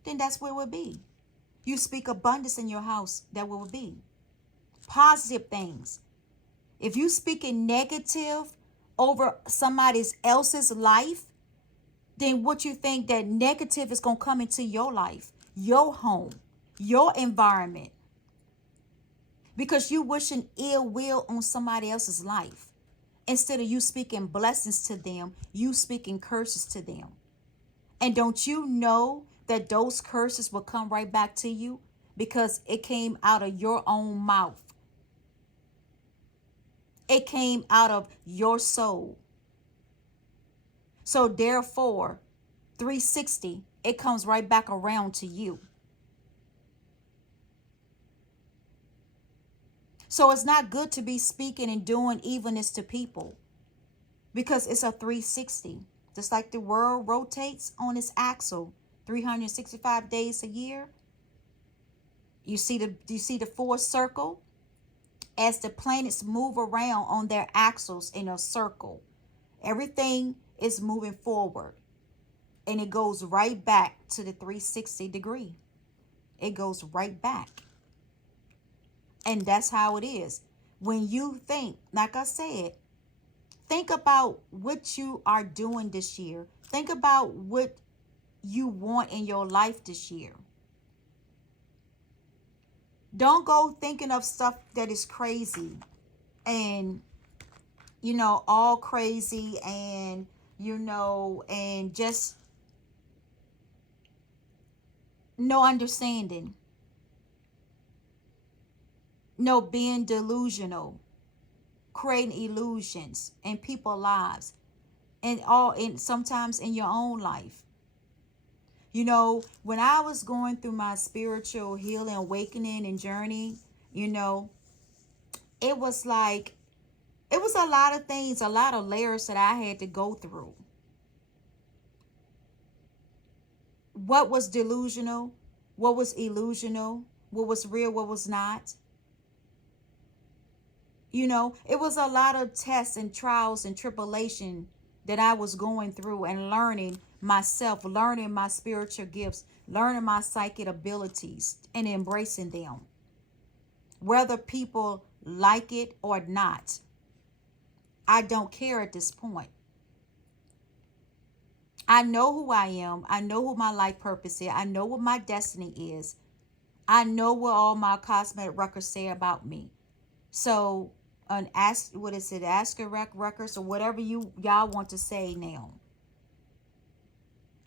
then that's where it will be. You speak abundance in your house, that will be. Positive things. If you speak in negative over somebody else's life, then what you think that negative is going to come into your life, your home, your environment. Because you wishing ill will on somebody else's life. Instead of you speaking blessings to them, you speaking curses to them. And don't you know that those curses will come right back to you because it came out of your own mouth. It came out of your soul. So therefore, 360, it comes right back around to you. So it's not good to be speaking and doing evenness to people, because it's a 360. Just like the world rotates on its axle 365 days a year. You see the fourth circle? As the planets move around on their axles in a circle, everything is moving forward, and it goes right back to the 360 degree. It goes right back. And that's how it is. When you think, like I said, think about what you are doing this year. Think about what you want in your life this year. Don't go thinking of stuff that is crazy and, all crazy and, and just no understanding. No, being delusional, creating illusions in people's lives, and sometimes in your own life. When I was going through my spiritual healing, awakening, and journey, it was like, it was a lot of things, a lot of layers that I had to go through. What was delusional? What was illusional? What was real? What was not? It was a lot of tests and trials and tribulation that I was going through, and learning myself, learning my spiritual gifts, learning my psychic abilities, and embracing them. Whether people like it or not, I don't care at this point. I know who I am. I know who my life purpose is. I know what my destiny is. I know what all my cosmetic records say about me. So, what is it, records, or whatever y'all want to say now.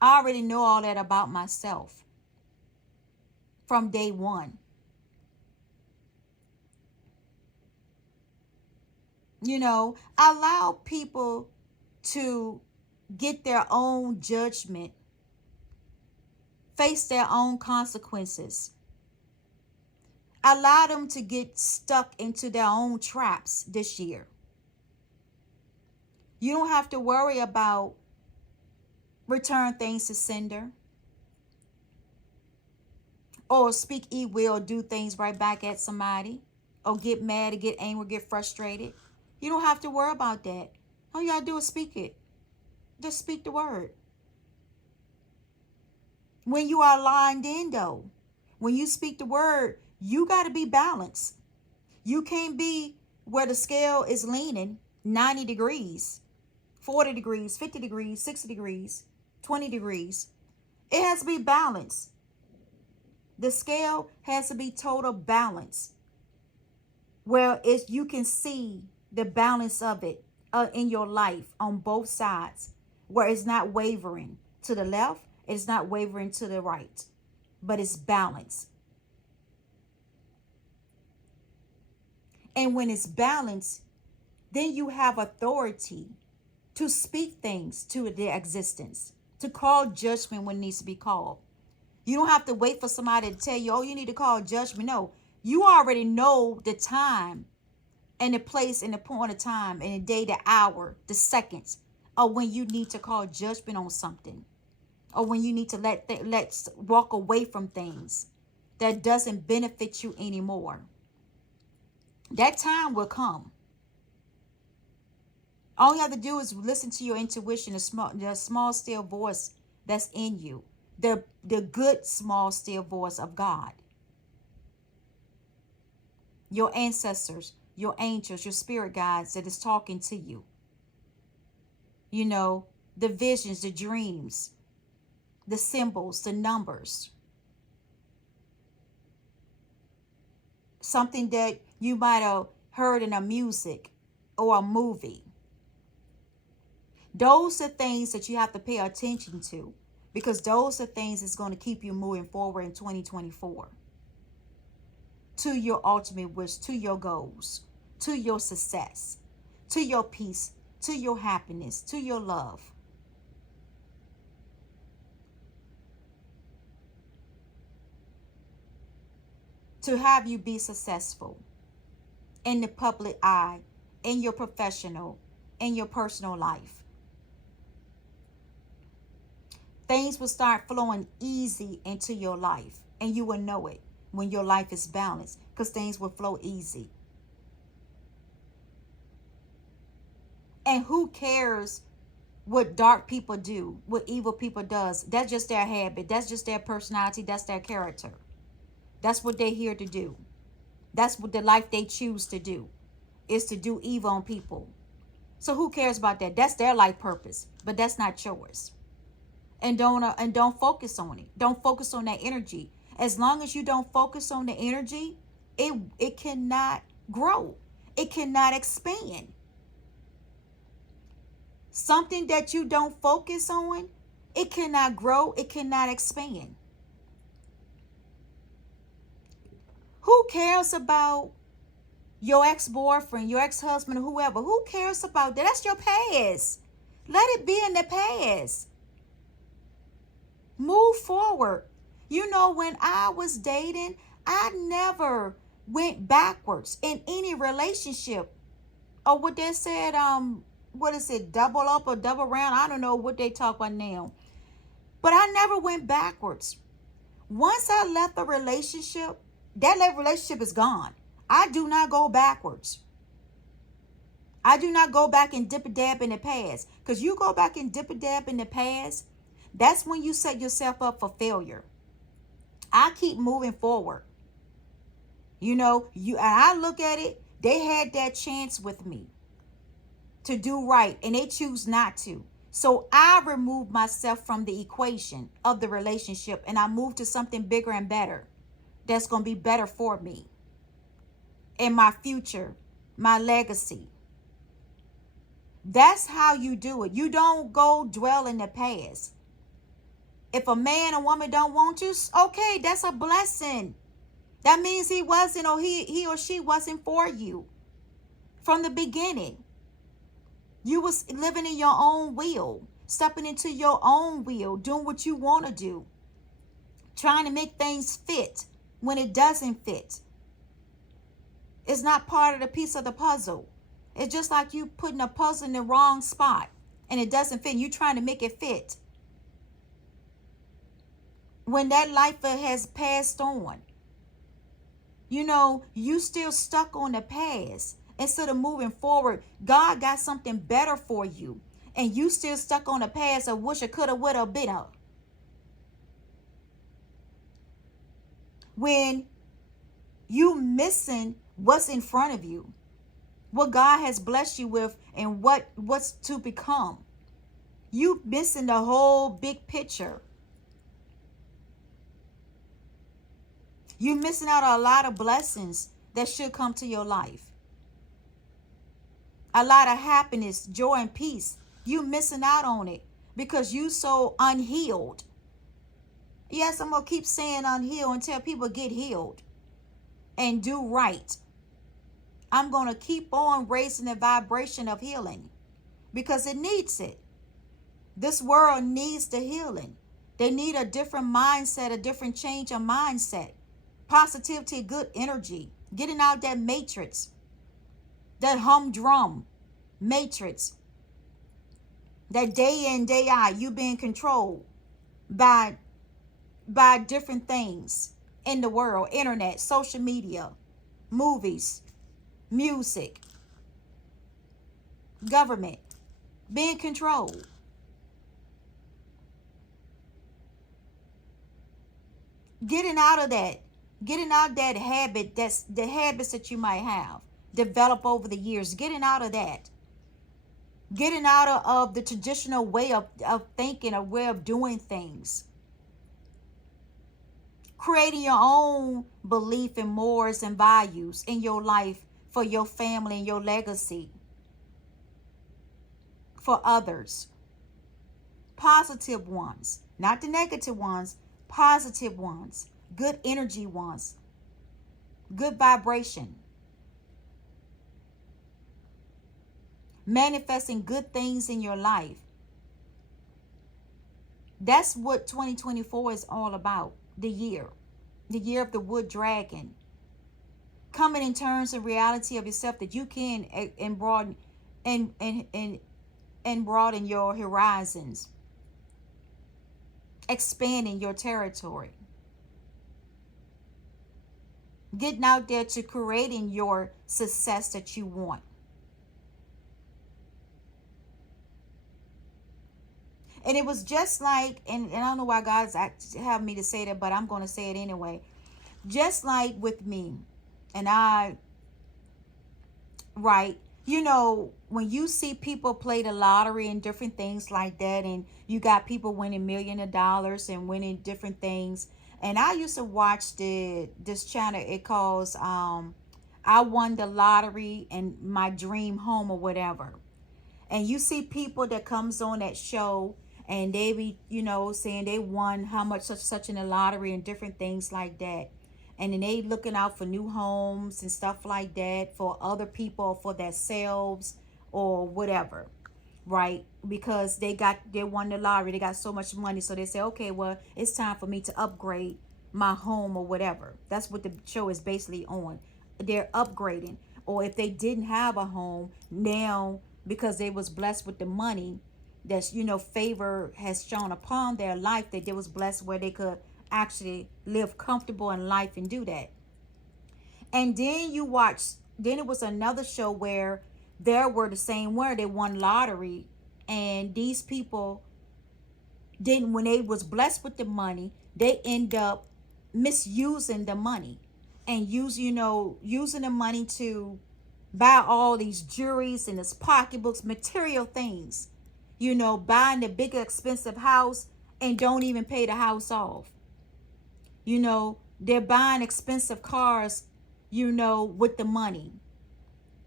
I already know all that about myself from day one. Allow people to get their own judgment, face their own consequences. Allow them to get stuck into their own traps this year. You don't have to worry about return things to sender, or speak evil, do things right back at somebody, or get mad, or get angry, get frustrated. You don't have to worry about that. All you gotta do is speak it. Just speak the word. When you are lined in, though, when you speak the word, you got to be balanced. You can't be where the scale is leaning 90 degrees, 40 degrees, 50 degrees, 60 degrees, 20 degrees. It has to be balanced. The scale has to be total balance, where you can see the balance of it in your life on both sides, where it's not wavering to the left, it's not wavering to the right, but it's balanced. And when it's balanced, then you have authority to speak things to their existence, to call judgment when it needs to be called. You don't have to wait for somebody to tell you, oh, you need to call judgment. No, you already know the time and the place and the point of time and the day, the hour, the seconds of when you need to call judgment on something, or when you need to let's walk away from things that doesn't benefit you anymore. That time will come. All you have to do is listen to your intuition, the small still voice that's in you, the good small still voice of God, your ancestors, your angels, your spirit guides that is talking to you. The visions, the dreams, the symbols, the numbers. Something that you might have heard in a music or a movie. Those are things that you have to pay attention to, because those are things that's going to keep you moving forward in 2024 to your ultimate wish, to your goals, to your success, to your peace, to your happiness, to your love. to have you be successful in the public eye, in your professional, in your personal life. Things will start flowing easy into your life, and you will know it when your life is balanced, because things will flow easy. And who cares what dark people do, what evil people does? That's just their habit. That's just their personality. That's their character. That's what they're here to do. That's what the life they choose to do, is to do evil on people. So who cares about that? That's their life purpose, but that's not yours. And don't focus on it. Don't focus on that energy. As long as you don't focus on the energy, it cannot grow. It cannot expand. Something that you don't focus on, it cannot grow. It cannot expand. Who cares about your ex-boyfriend, your ex-husband, or whoever? Who cares about that? That's your past. Let it be in the past. Move forward. You know, when I was dating, I never went backwards in any relationship. Or what they said, what is it, double up or double round? I don't know what they talk about now. But I never went backwards. Once I left a relationship, that relationship is gone. I do not go backwards. I do not go back and dip a dab in the past. Because you go back and dip a dab in the past, that's when you set yourself up for failure. I keep moving forward. You know, and I look at it, they had that chance with me to do right, and they choose not to. So I remove myself from the equation of the relationship, and I move to something bigger and better that's going to be better for me and my future, my legacy. That's how you do it. You don't go dwell in the past. If a man or woman don't want you, okay, that's a blessing. That means he wasn't, or he or she wasn't for you from the beginning. You was living in your own will, stepping into your own will, doing what you want to do, trying to make things fit when it doesn't fit. It's not part of the piece of the puzzle. It's just like you putting a puzzle in the wrong spot and it doesn't fit. You're trying to make it fit. When that life has passed on, you know, you still stuck on the past. Instead of moving forward, God got something better for you. And you still stuck on the past of wish I coulda, woulda, been up. When you missing what's in front of you, what God has blessed you with, and what's to become. You missing the whole big picture. You're missing out on a lot of blessings that should come to your life. A lot of happiness, joy, and peace. You missing out on it because you so unhealed. Yes, I'm going to keep saying unhealed until people get healed and do right. I'm going to keep on raising the vibration of healing because it needs it. This world needs the healing. They need a different mindset, a different change of mindset. Positivity, good energy. Getting out that matrix. That humdrum matrix. That day in, day out, you being controlled by different things in the world. Internet, social media, movies, music, government. Being controlled. Getting out of that. Getting out of that habit, that's the habits that you might have developed over the years. Getting out of that. Getting out of the traditional way of thinking, a way of doing things. Creating your own belief in morals and values in your life for your family and your legacy. For others. Positive ones. Not the negative ones. Positive ones. Good energy ones. Good vibration. Manifesting good things in your life. That's what 2024 is all about. The year. The year of the wood dragon. coming in terms of reality of yourself that you can and broaden and broaden your horizons, expanding your territory, getting out there to creating your success that you want. And it was just like, and I don't know why God's having me to say that, but I'm going to say it anyway. Just like with me, and right, you know, when you see people play the lottery and different things like that, and you got people winning millions of dollars and winning different things. And I used to watch this channel. It calls I won the lottery and my dream home or whatever. And you see people that comes on that show and they be, you know, saying they won how much such in the lottery and different things like that. And then they looking out for new homes and stuff like that for other people, for themselves or whatever, right? Because they won the lottery, they got so much money, so they say, okay, well, it's time for me to upgrade my home or whatever. That's what the show is basically on. They're upgrading. Or if they didn't have a home, now because they was blessed with the money, that's, you know, favor has shown upon their life, that they was blessed where they could actually live comfortable in life and do that. And then then it was another show where there were the same where they won lottery, and these people didn't, when they was blessed with the money, they end up misusing the money and using the money to buy all these jewelries and his pocketbooks, material things, buying the bigger expensive house and don't even pay the house off. They're buying expensive cars, with the money,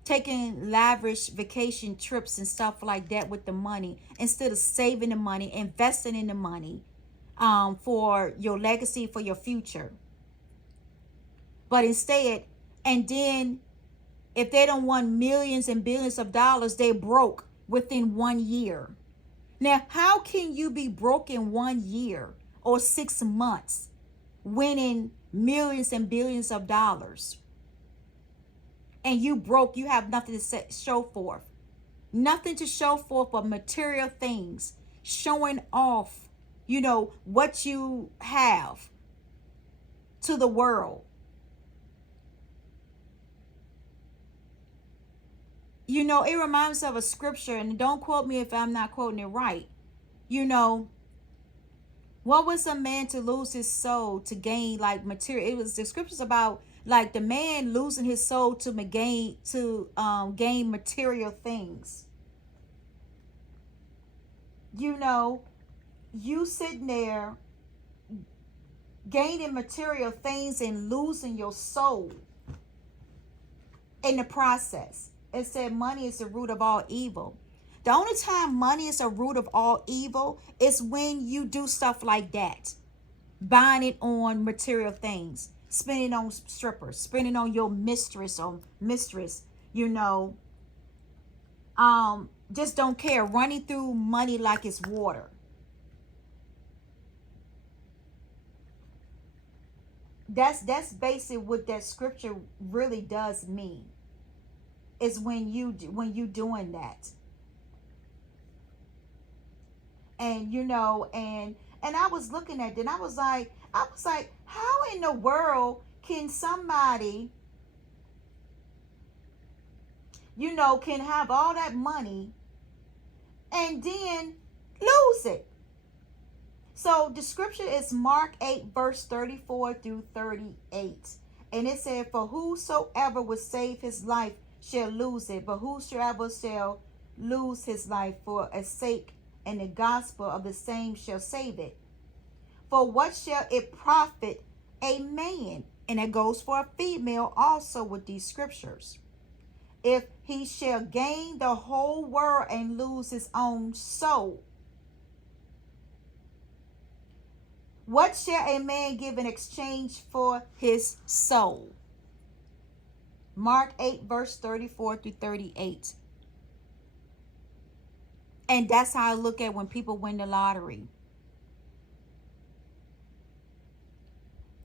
taking lavish vacation trips and stuff like that with the money, instead of saving the money, investing in the money, for your legacy, for your future. But instead, and then if they don't want millions and billions of dollars, they broke within 1 year. Now, how can you be broke in 1 year or 6 months, winning millions and billions of dollars? And you broke, you have nothing to show forth. Nothing to show forth but material things, showing off, what you have to the world. It reminds me of a scripture, and don't quote me if I'm not quoting it right. What was a man to lose his soul to gain like material? It was the scriptures about like the man losing his soul to gain material things. You sitting there gaining material things and losing your soul in the process. It said money is the root of all evil. The only time money is a root of all evil is when you do stuff like that. Buying it on material things, spending on strippers, spending on your mistress, just don't care, running through money like it's water. That's basically what that scripture really does mean. Is when you doing that. And and I was looking at it, and I was like, how in the world can somebody can have all that money and then lose it? So the scripture is Mark 8 verse 34 through 38, and it said, for whosoever would save his life shall lose it, but whosoever shall lose his life for a sake and the gospel of the same shall save it. For what shall it profit a man? And it goes for a female also with these scriptures. If he shall gain the whole world and lose his own soul, what shall a man give in exchange for his soul? Mark 8 verse 34 through 38. And that's how I look at when people win the lottery.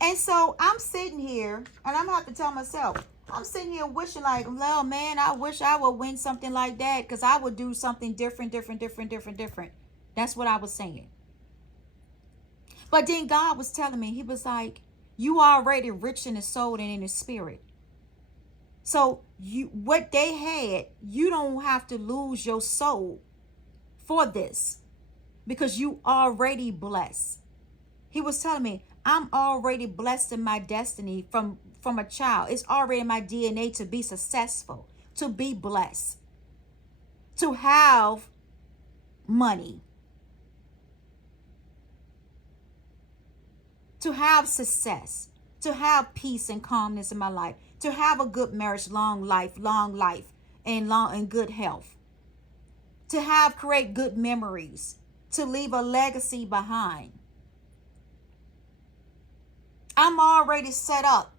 And so I'm sitting here and I'm going to have to tell myself, I'm sitting here wishing like, well, man, I wish I would win something like that because I would do something different. That's what I was saying. But then God was telling me, he was like, you already rich in the soul and in the spirit. So you, what they had, you don't have to lose your soul for this because you already blessed. He was telling me, I'm already blessed in my destiny from a child. It's already in my DNA to be successful, to be blessed, to have money, to have success, to have peace and calmness in my life, to have a good marriage, long life, and good health, to have create good memories, to leave a legacy behind. I'm already set up.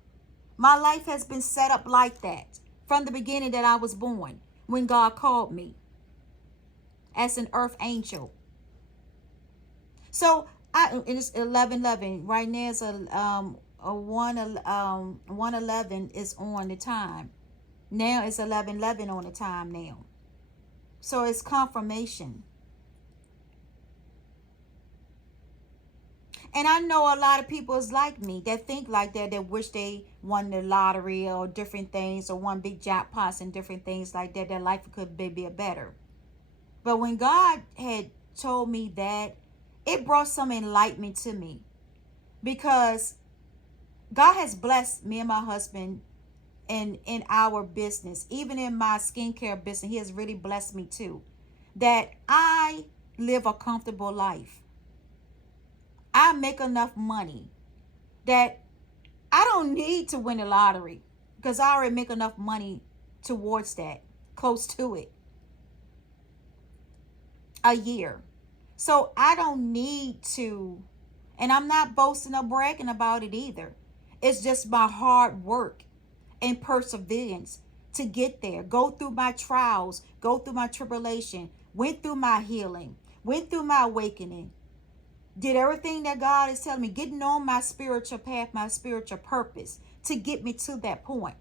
My life has been set up like that from the beginning that I was born, when God called me as an earth angel. So it's 11:11 right now. It's a 1:11 is on the time. Now it's 11:11 on the time now. So it's confirmation. And I know a lot of people is like me that think like that, that wish they won the lottery or different things or won big jackpots and different things like that. Their life could be a better. But when God had told me that, it brought some enlightenment to me because God has blessed me and my husband in our business. Even in my skincare business, he has really blessed me too. That I live a comfortable life. I make enough money that I don't need to win the lottery because I already make enough money towards that, close to it, a year. So I don't need to, and I'm not boasting or bragging about it either. It's just my hard work and perseverance to get there. Go through my trials, go through my tribulation, went through my healing, went through my awakening, did everything that God is telling me, getting on my spiritual path, my spiritual purpose to get me to that point.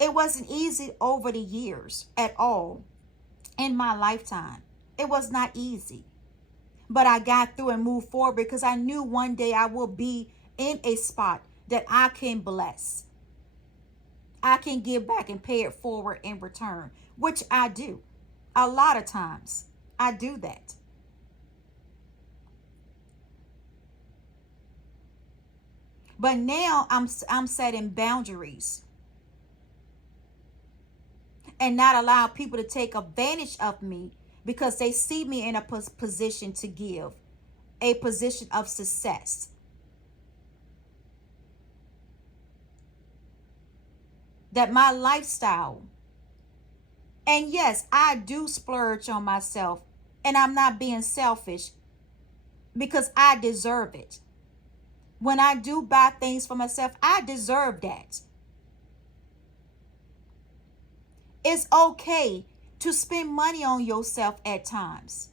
It wasn't easy over the years at all in my lifetime. It was not easy. But I got through and moved forward because I knew one day I will be in a spot that I can bless. I can give back and pay it forward in return, which I do. A lot of times I do that. But now I'm setting boundaries and not allow people to take advantage of me because they see me in a position to give, a position of success. That my lifestyle, and yes, I do splurge on myself, and I'm not being selfish because I deserve it. When I do buy things for myself, I deserve that. It's okay to spend money on yourself at times.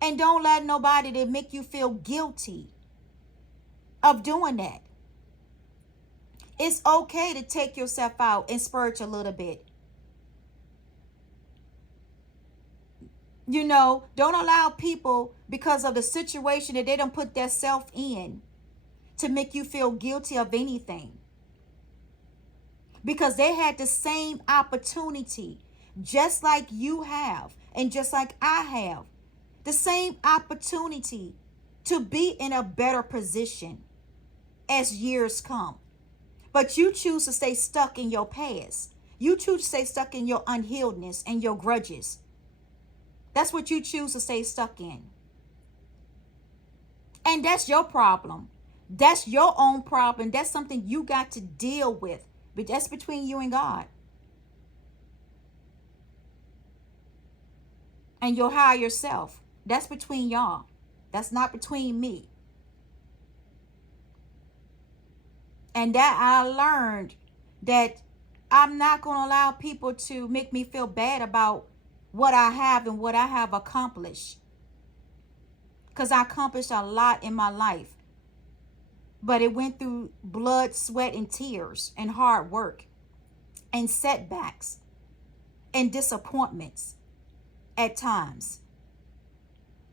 And don't let nobody to make you feel guilty of doing that. It's okay to take yourself out and splurge a little bit. You know, don't allow people, because of the situation that they don't put their self in, to make you feel guilty of anything. Because they had the same opportunity, just like you have, and just like I have, the same opportunity to be in a better position as years come. But you choose to stay stuck in your past. You choose to stay stuck in your unhealedness and your grudges. That's what you choose to stay stuck in. And that's your problem. That's your own problem. That's something you got to deal with. But that's between you and God. And your higher self. That's between y'all. That's not between me. And that I learned that I'm not going to allow people to make me feel bad about what I have and what I have accomplished. Because I accomplished a lot in my life. But it went through blood, sweat, and tears, and hard work, and setbacks, and disappointments at times,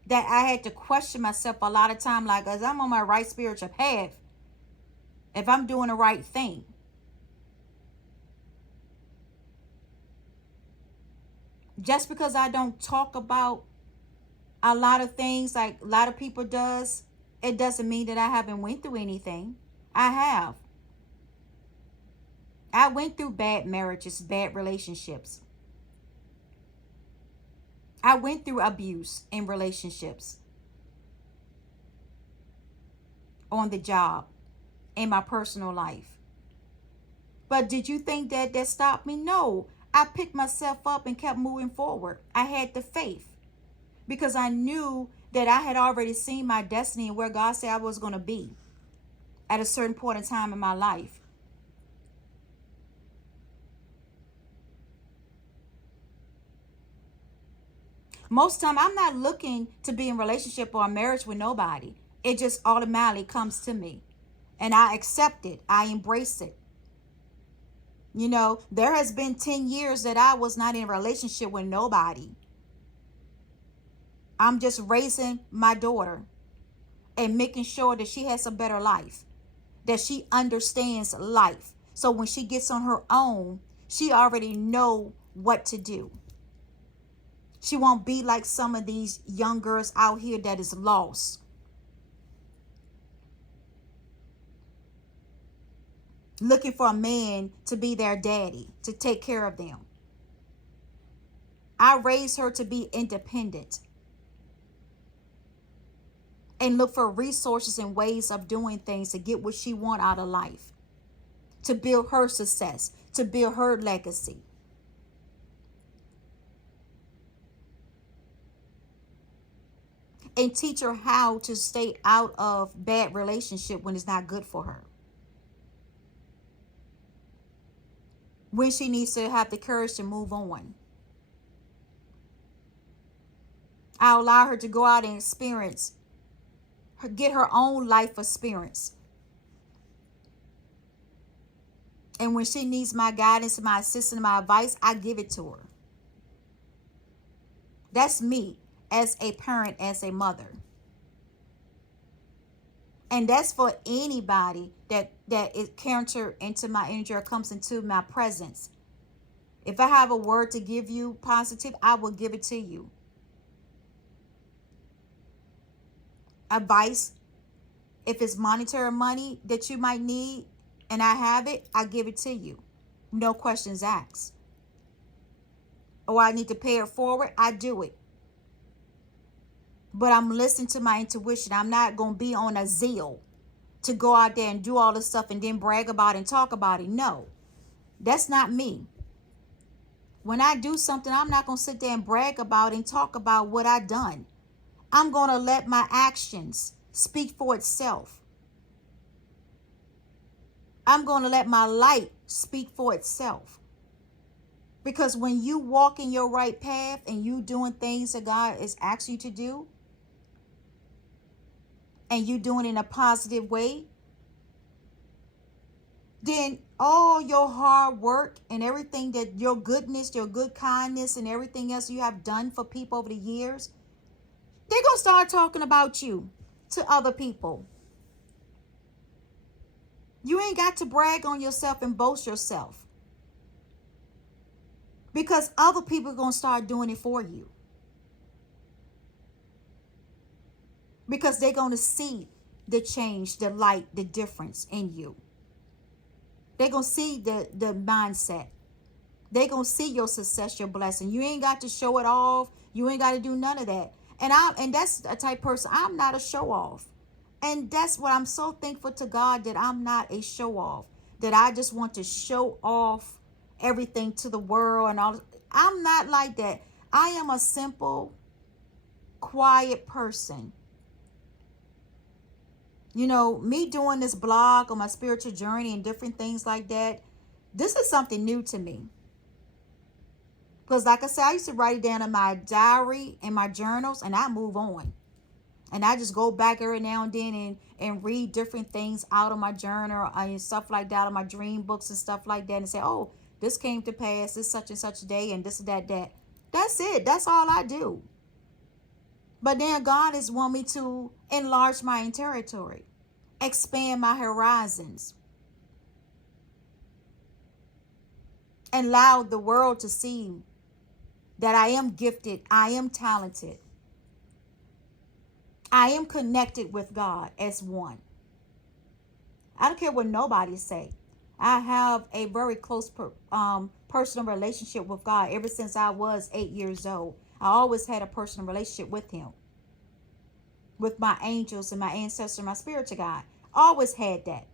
that I had to question myself a lot of time, like, as I'm on my right spiritual path, if I'm doing the right thing. Just because I don't talk about a lot of things like a lot of people does, it doesn't mean that I haven't went through anything. I have. I went through bad marriages, bad relationships. I went through abuse in relationships, on the job, in my personal life. But did you think that that stopped me? No. I picked myself up and kept moving forward. I had the faith because I knew that I had already seen my destiny and where God said I was going to be at a certain point in time in my life. Most time I'm not looking to be in relationship or a marriage with nobody. It just automatically comes to me. And I accept it. I embrace it. You know, there has been 10 years that I was not in a relationship with nobody. I'm just raising my daughter and making sure that she has a better life, that she understands life. So when she gets on her own, she already know what to do. She won't be like some of these young girls out here that is lost, looking for a man to be their daddy, to take care of them. I raised her to be independent and look for resources and ways of doing things to get what she want out of life, to build her success, to build her legacy. And teach her how to stay out of bad relationship when it's not good for her. When she needs to have the courage to move on. I'll allow her to go out and experience, get her own life experience. And when she needs my guidance, my assistance, my advice, I give it to her. That's me as a parent, as a mother. And that's for anybody that is counter into my energy or comes into my presence. If I have a word to give you positive, I will give it to you. Advice, if it's monetary money that you might need and I have it, I give it to you. No questions asked. Or I need to pay it forward, I do it. But I'm listening to my intuition. I'm not going to be on a zeal to go out there and do all this stuff and then brag about it and talk about it. No, that's not me. When I do something, I'm not going to sit there and brag about and talk about what I've done. I'm going to let my actions speak for itself. I'm going to let my light speak for itself. Because when you walk in your right path and you doing things that God is asking you to do, and you doing it in a positive way, then all your hard work and everything that your goodness, your good kindness and everything else you have done for people over the years, they're going to start talking about you to other people. You ain't got to brag on yourself and boast yourself, because other people are going to start doing it for you. Because they're going to see the change, the light, the difference in you. They're going to see the mindset. They're going to see your success, your blessing. You ain't got to show it off. You ain't got to do none of that. And that's a type person. I'm not a show off. And that's what I'm so thankful to God, that I'm not a show off. That I just want to show off everything to the world and all. I'm not like that. I am a simple, quiet person. You know, me doing this blog on my spiritual journey and different things like that, this is something new to me. Because like I said, I used to write it down in my diary and my journals and I move on. And I just go back every now and then and read different things out of my journal and stuff like that, out of my dream books and stuff like that, and say, oh, this came to pass, this such and such day, and this, that. That's it. That's all I do. But then God is want me to enlarge my territory, expand my horizons, and allow the world to see that I am gifted, I am talented, I am connected with God as one. I don't care what nobody say. I have a very close personal relationship with God ever since I was 8 years old. I always had a personal relationship with him, with my angels and my ancestor, my spiritual God. Always had that.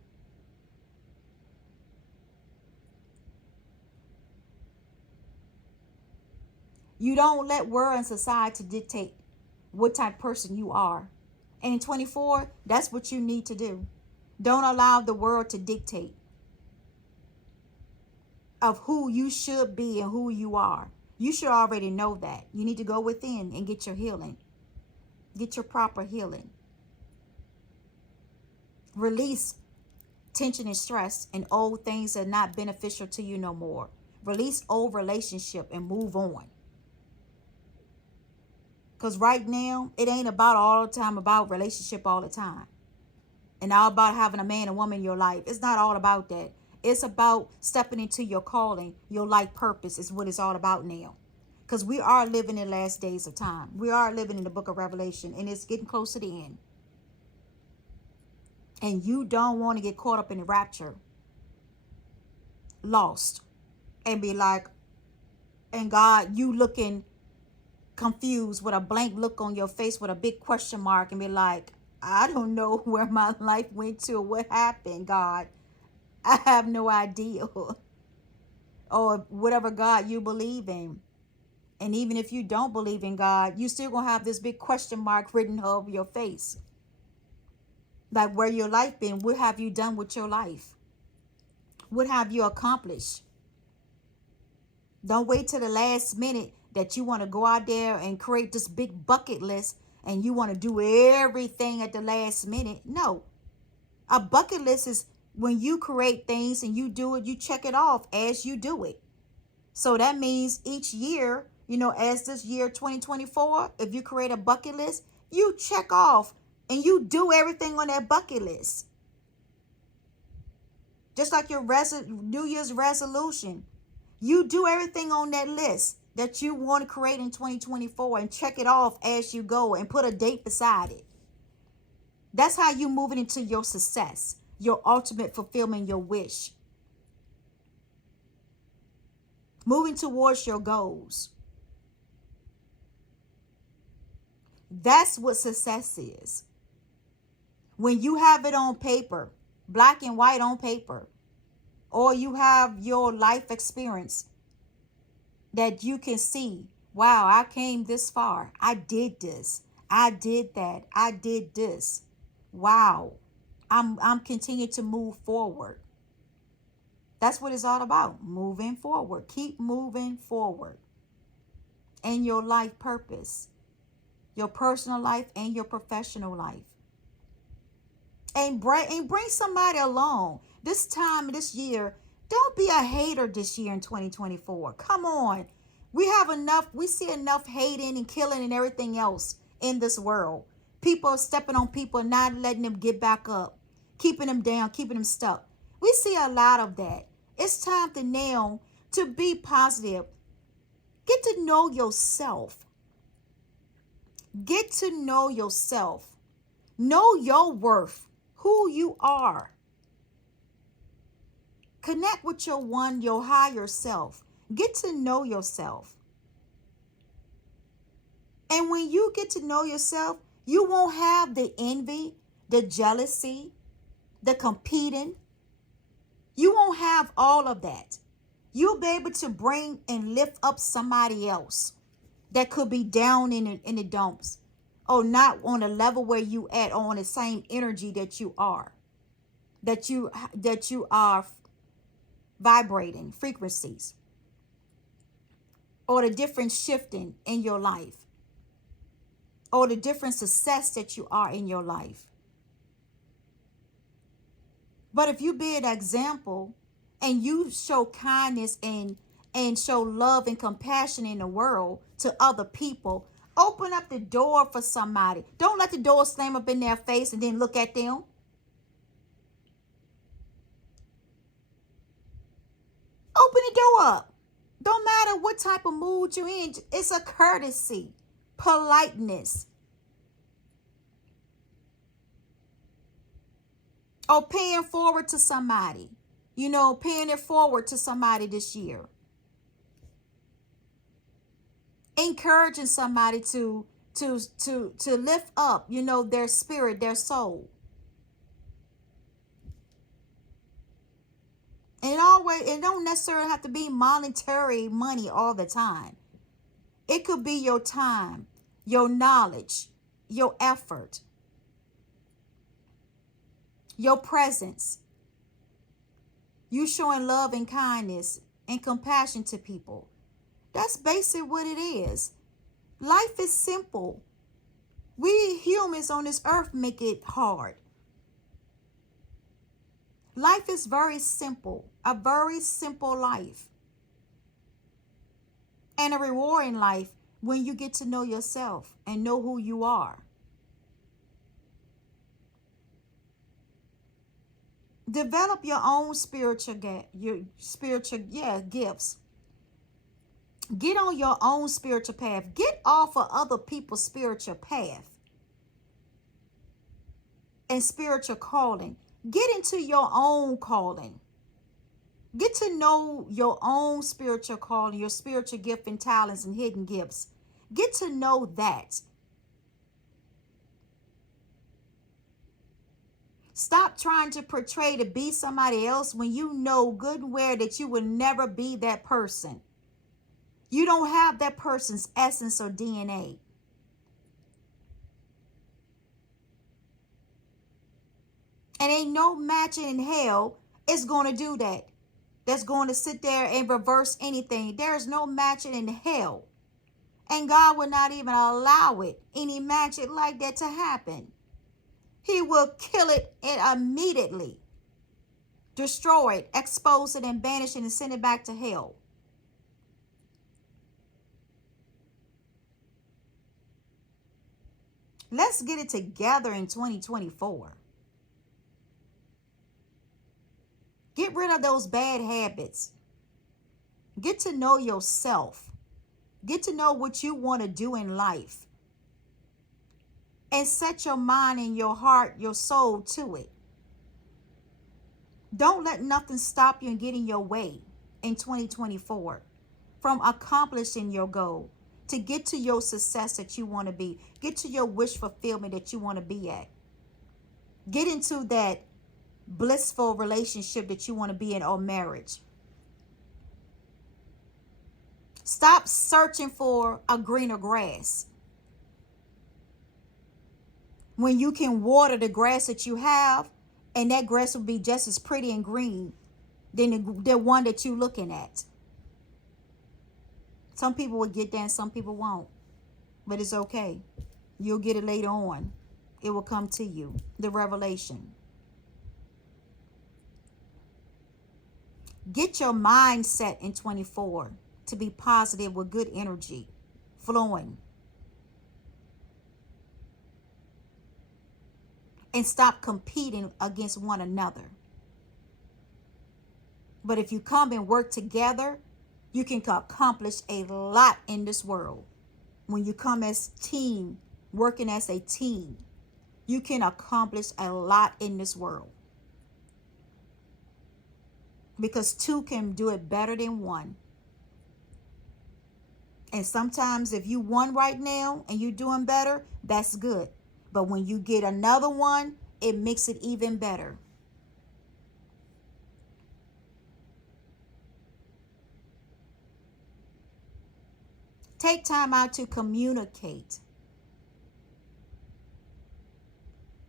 You don't let world and society dictate what type of person you are. And in 24, that's what you need to do. Don't allow the world to dictate of who you should be and who you are. You should already know that. You need to go within and get your healing. Get your proper healing. Release tension and stress and old things that are not beneficial to you no more. Release old relationship and move on. Because right now, it ain't about all the time about relationship all the time. And all about having a man and woman in your life. It's not all about that. It's about stepping into your calling, your life purpose is what it's all about now. Because we are living in the last days of time. We are living in the book of Revelation, and it's getting close to the end. And you don't want to get caught up in the rapture, lost, and be like, and God, you looking confused with a blank look on your face with a big question mark, and be like, I don't know where my life went to or what happened, God. I have no idea. Or whatever God you believe in. And even if you don't believe in God, you still gonna have this big question mark written over your face. Like, where your life been? What have you done with your life? What have you accomplished? Don't wait till the last minute that you want to go out there and create this big bucket list and you want to do everything at the last minute. No. A bucket list is when you create things and you do it, you check it off as you do it. So that means each year, as this year 2024, if you create a bucket list, you check off and you do everything on that bucket list. Just like your New Year's resolution. You do everything on that list that you want to create in 2024 and check it off as you go and put a date beside it. That's how you move it into your success, your ultimate fulfillment, your wish. Moving towards your goals. That's what success is. When you have it on paper, black and white on paper, or you have your life experience that you can see, wow, I came this far. I did this. I did that. I did this. Wow. I'm continuing to move forward. That's what it's all about. Moving forward. Keep moving forward. And your life purpose. Your personal life and your professional life. And bring somebody along. This time, this year, don't be a hater this year in 2024. Come on. We see enough hating and killing and everything else in this world. People are stepping on people, not letting them get back up, keeping them down, keeping them stuck. We see a lot of that. It's time to now to be positive. Get to know yourself. Get to know yourself. Know your worth, who you are. Connect with your higher self. Get to know yourself. And when you get to know yourself, you won't have the envy, the jealousy, the competing. You won't have all of that. You'll be able to bring and lift up somebody else that could be down in the dumps, or not on a level where you at, or on the same energy that you are, that you are vibrating frequencies, or the different shifting in your life, or the different success that you are in your life. But if you be an example and you show kindness and show love and compassion in the world to other people, open up the door for somebody. Don't let the door slam up in their face and then look at them. Open the door up. Don't matter what type of mood you're in. It's a courtesy, politeness, or paying forward to somebody. Paying it forward to somebody this year. Encouraging somebody to lift up, their spirit, their soul. And it don't necessarily have to be monetary money all the time. It could be your time, your knowledge, your effort, your presence. You showing love and kindness and compassion to people. That's basically what it is. Life is simple. We humans on this earth make it hard. Life is very simple. A very simple life. And a rewarding life when you get to know yourself and know who you are. Develop your own spiritual gifts. Get on your own spiritual path. Get off of other people's spiritual path and spiritual calling. Get into your own calling. Get to know your own spiritual calling, your spiritual gift and talents and hidden gifts. Get to know that. Stop trying to portray to be somebody else when you know good and well that you will never be that person. You don't have that person's essence or DNA. And ain't no match in hell is going to do that. That's going to sit there and reverse anything. There's no match in hell. And God will not even allow it, any magic like that to happen. He will kill it immediately. Destroy it, expose it, and banish it and send it back to hell. Let's get it together in 2024. Get rid of those bad habits. Get to know yourself. Get to know what you want to do in life. And set your mind and your heart, your soul to it. Don't let nothing stop you and get in your way in 2024 from accomplishing your goal, to get to your success that you want to be. Get to your wish fulfillment that you want to be at. Get into that blissful relationship that you want to be in, or marriage. Stop searching for a greener grass when you can water the grass that you have, and that grass will be just as pretty and green than the one that you're looking at. Some people will get that and some people won't. But it's okay. You'll get it later on. It will come to you. The revelation. Get your mindset in 24 to be positive with good energy flowing. And stop competing against one another. But if you come and work together, you can accomplish a lot in this world. When you come as team, working as a team, you can accomplish a lot in this world. Because two can do it better than one. And sometimes if you won right now and you're doing better, that's good. But when you get another one, it makes it even better. Take time out to communicate.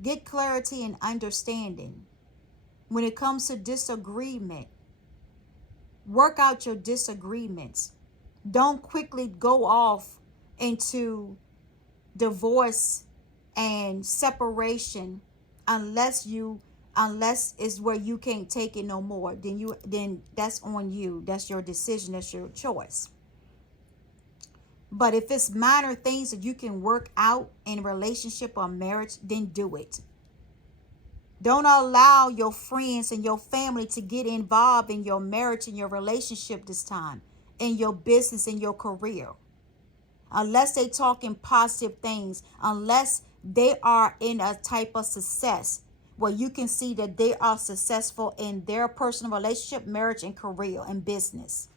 Get clarity and understanding. When it comes to disagreement, work out your disagreements. Don't quickly go off into divorce and separation, unless it's where you can't take it no more, then that's on you. That's your decision. That's your choice. But if it's minor things that you can work out in a relationship or marriage, then do it. Don't allow your friends and your family to get involved in your marriage and your relationship this time, in your business and your career. Unless they talking positive things, unless they are in a type of success where you can see that they are successful in their personal relationship, marriage, and career and business.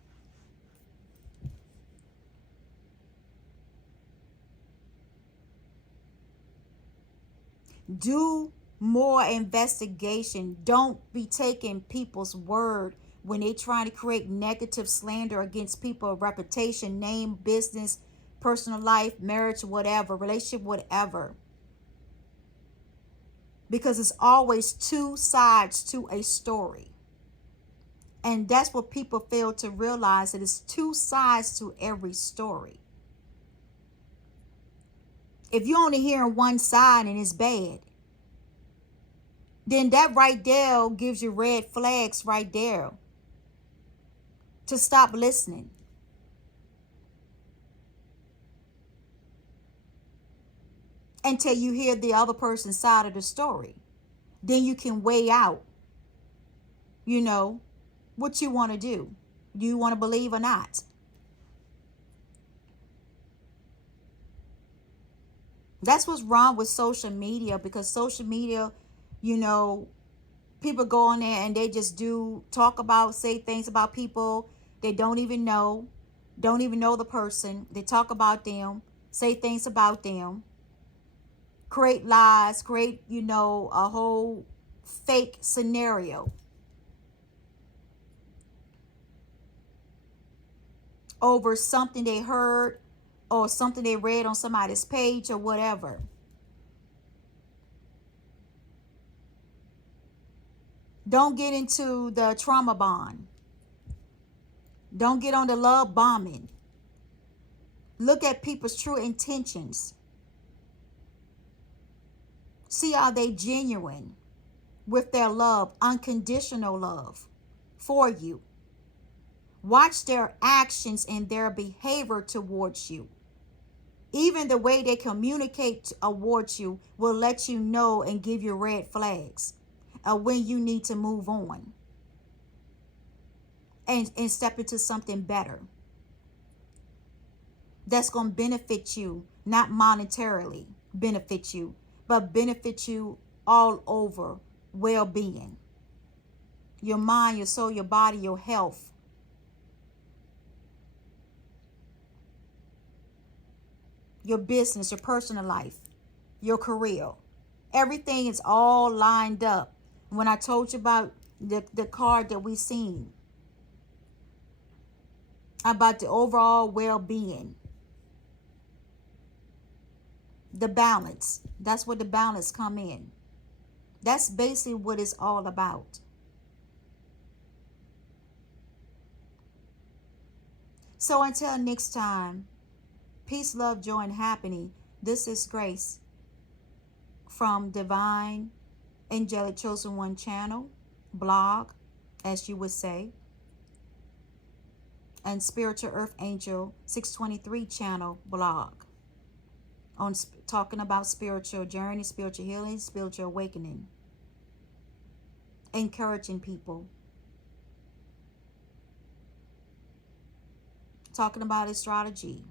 Do more investigation. Don't be taking people's word when they trying to create negative slander against people, reputation, name, business, personal life, marriage, whatever, relationship, whatever. Because it's always two sides to a story. And that's what people fail to realize, that it's two sides to every story. If you're only hearing one side and it's bad, then that right there gives you red flags right there to stop listening. Until you hear the other person's side of the story. Then you can weigh out, what you want to do. Do you want to believe or not? That's what's wrong with social media, because social media, people go on there and they just say things about people they don't even know the person. They talk about them, say things about them, create lies, create, a whole fake scenario over something they heard or something they read on somebody's page or whatever. Don't get into the trauma bond. Don't get on the love bombing. Look at people's true intentions. See, are they genuine with their love, unconditional love for you? Watch their actions and their behavior towards you. Even the way they communicate towards you will let you know and give you red flags of when you need to move on and step into something better that's going to benefit you, not monetarily benefit you, but benefit you all over well-being. Your mind, your soul, your body, your health. Your business, your personal life, your career. Everything is all lined up. When I told you about the card that we seen, about the overall well-being, the balance, that's where the balance come in. That's basically what it's all about. So until next time, peace, love, joy, and happiness. This is Grace from Divine Angelic Chosen One channel, blog, as you would say, and Spiritual Earth Angel 623 channel, blog, on talking about spiritual journey, spiritual healing, spiritual awakening, encouraging people, talking about astrology,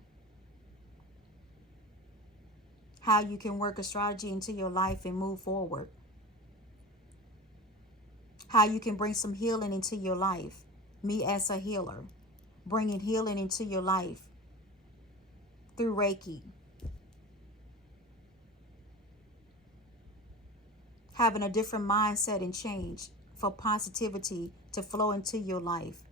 how you can work astrology into your life and move forward, how you can bring some healing into your life. Me as a healer, bringing healing into your life through Reiki, having a different mindset and change for positivity to flow into your life.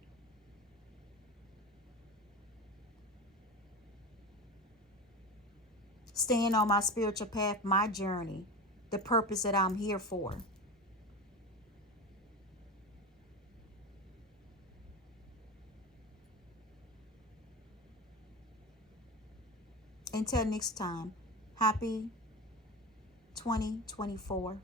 Staying on my spiritual path, my journey, the purpose that I'm here for. Until next time, Happy 2024.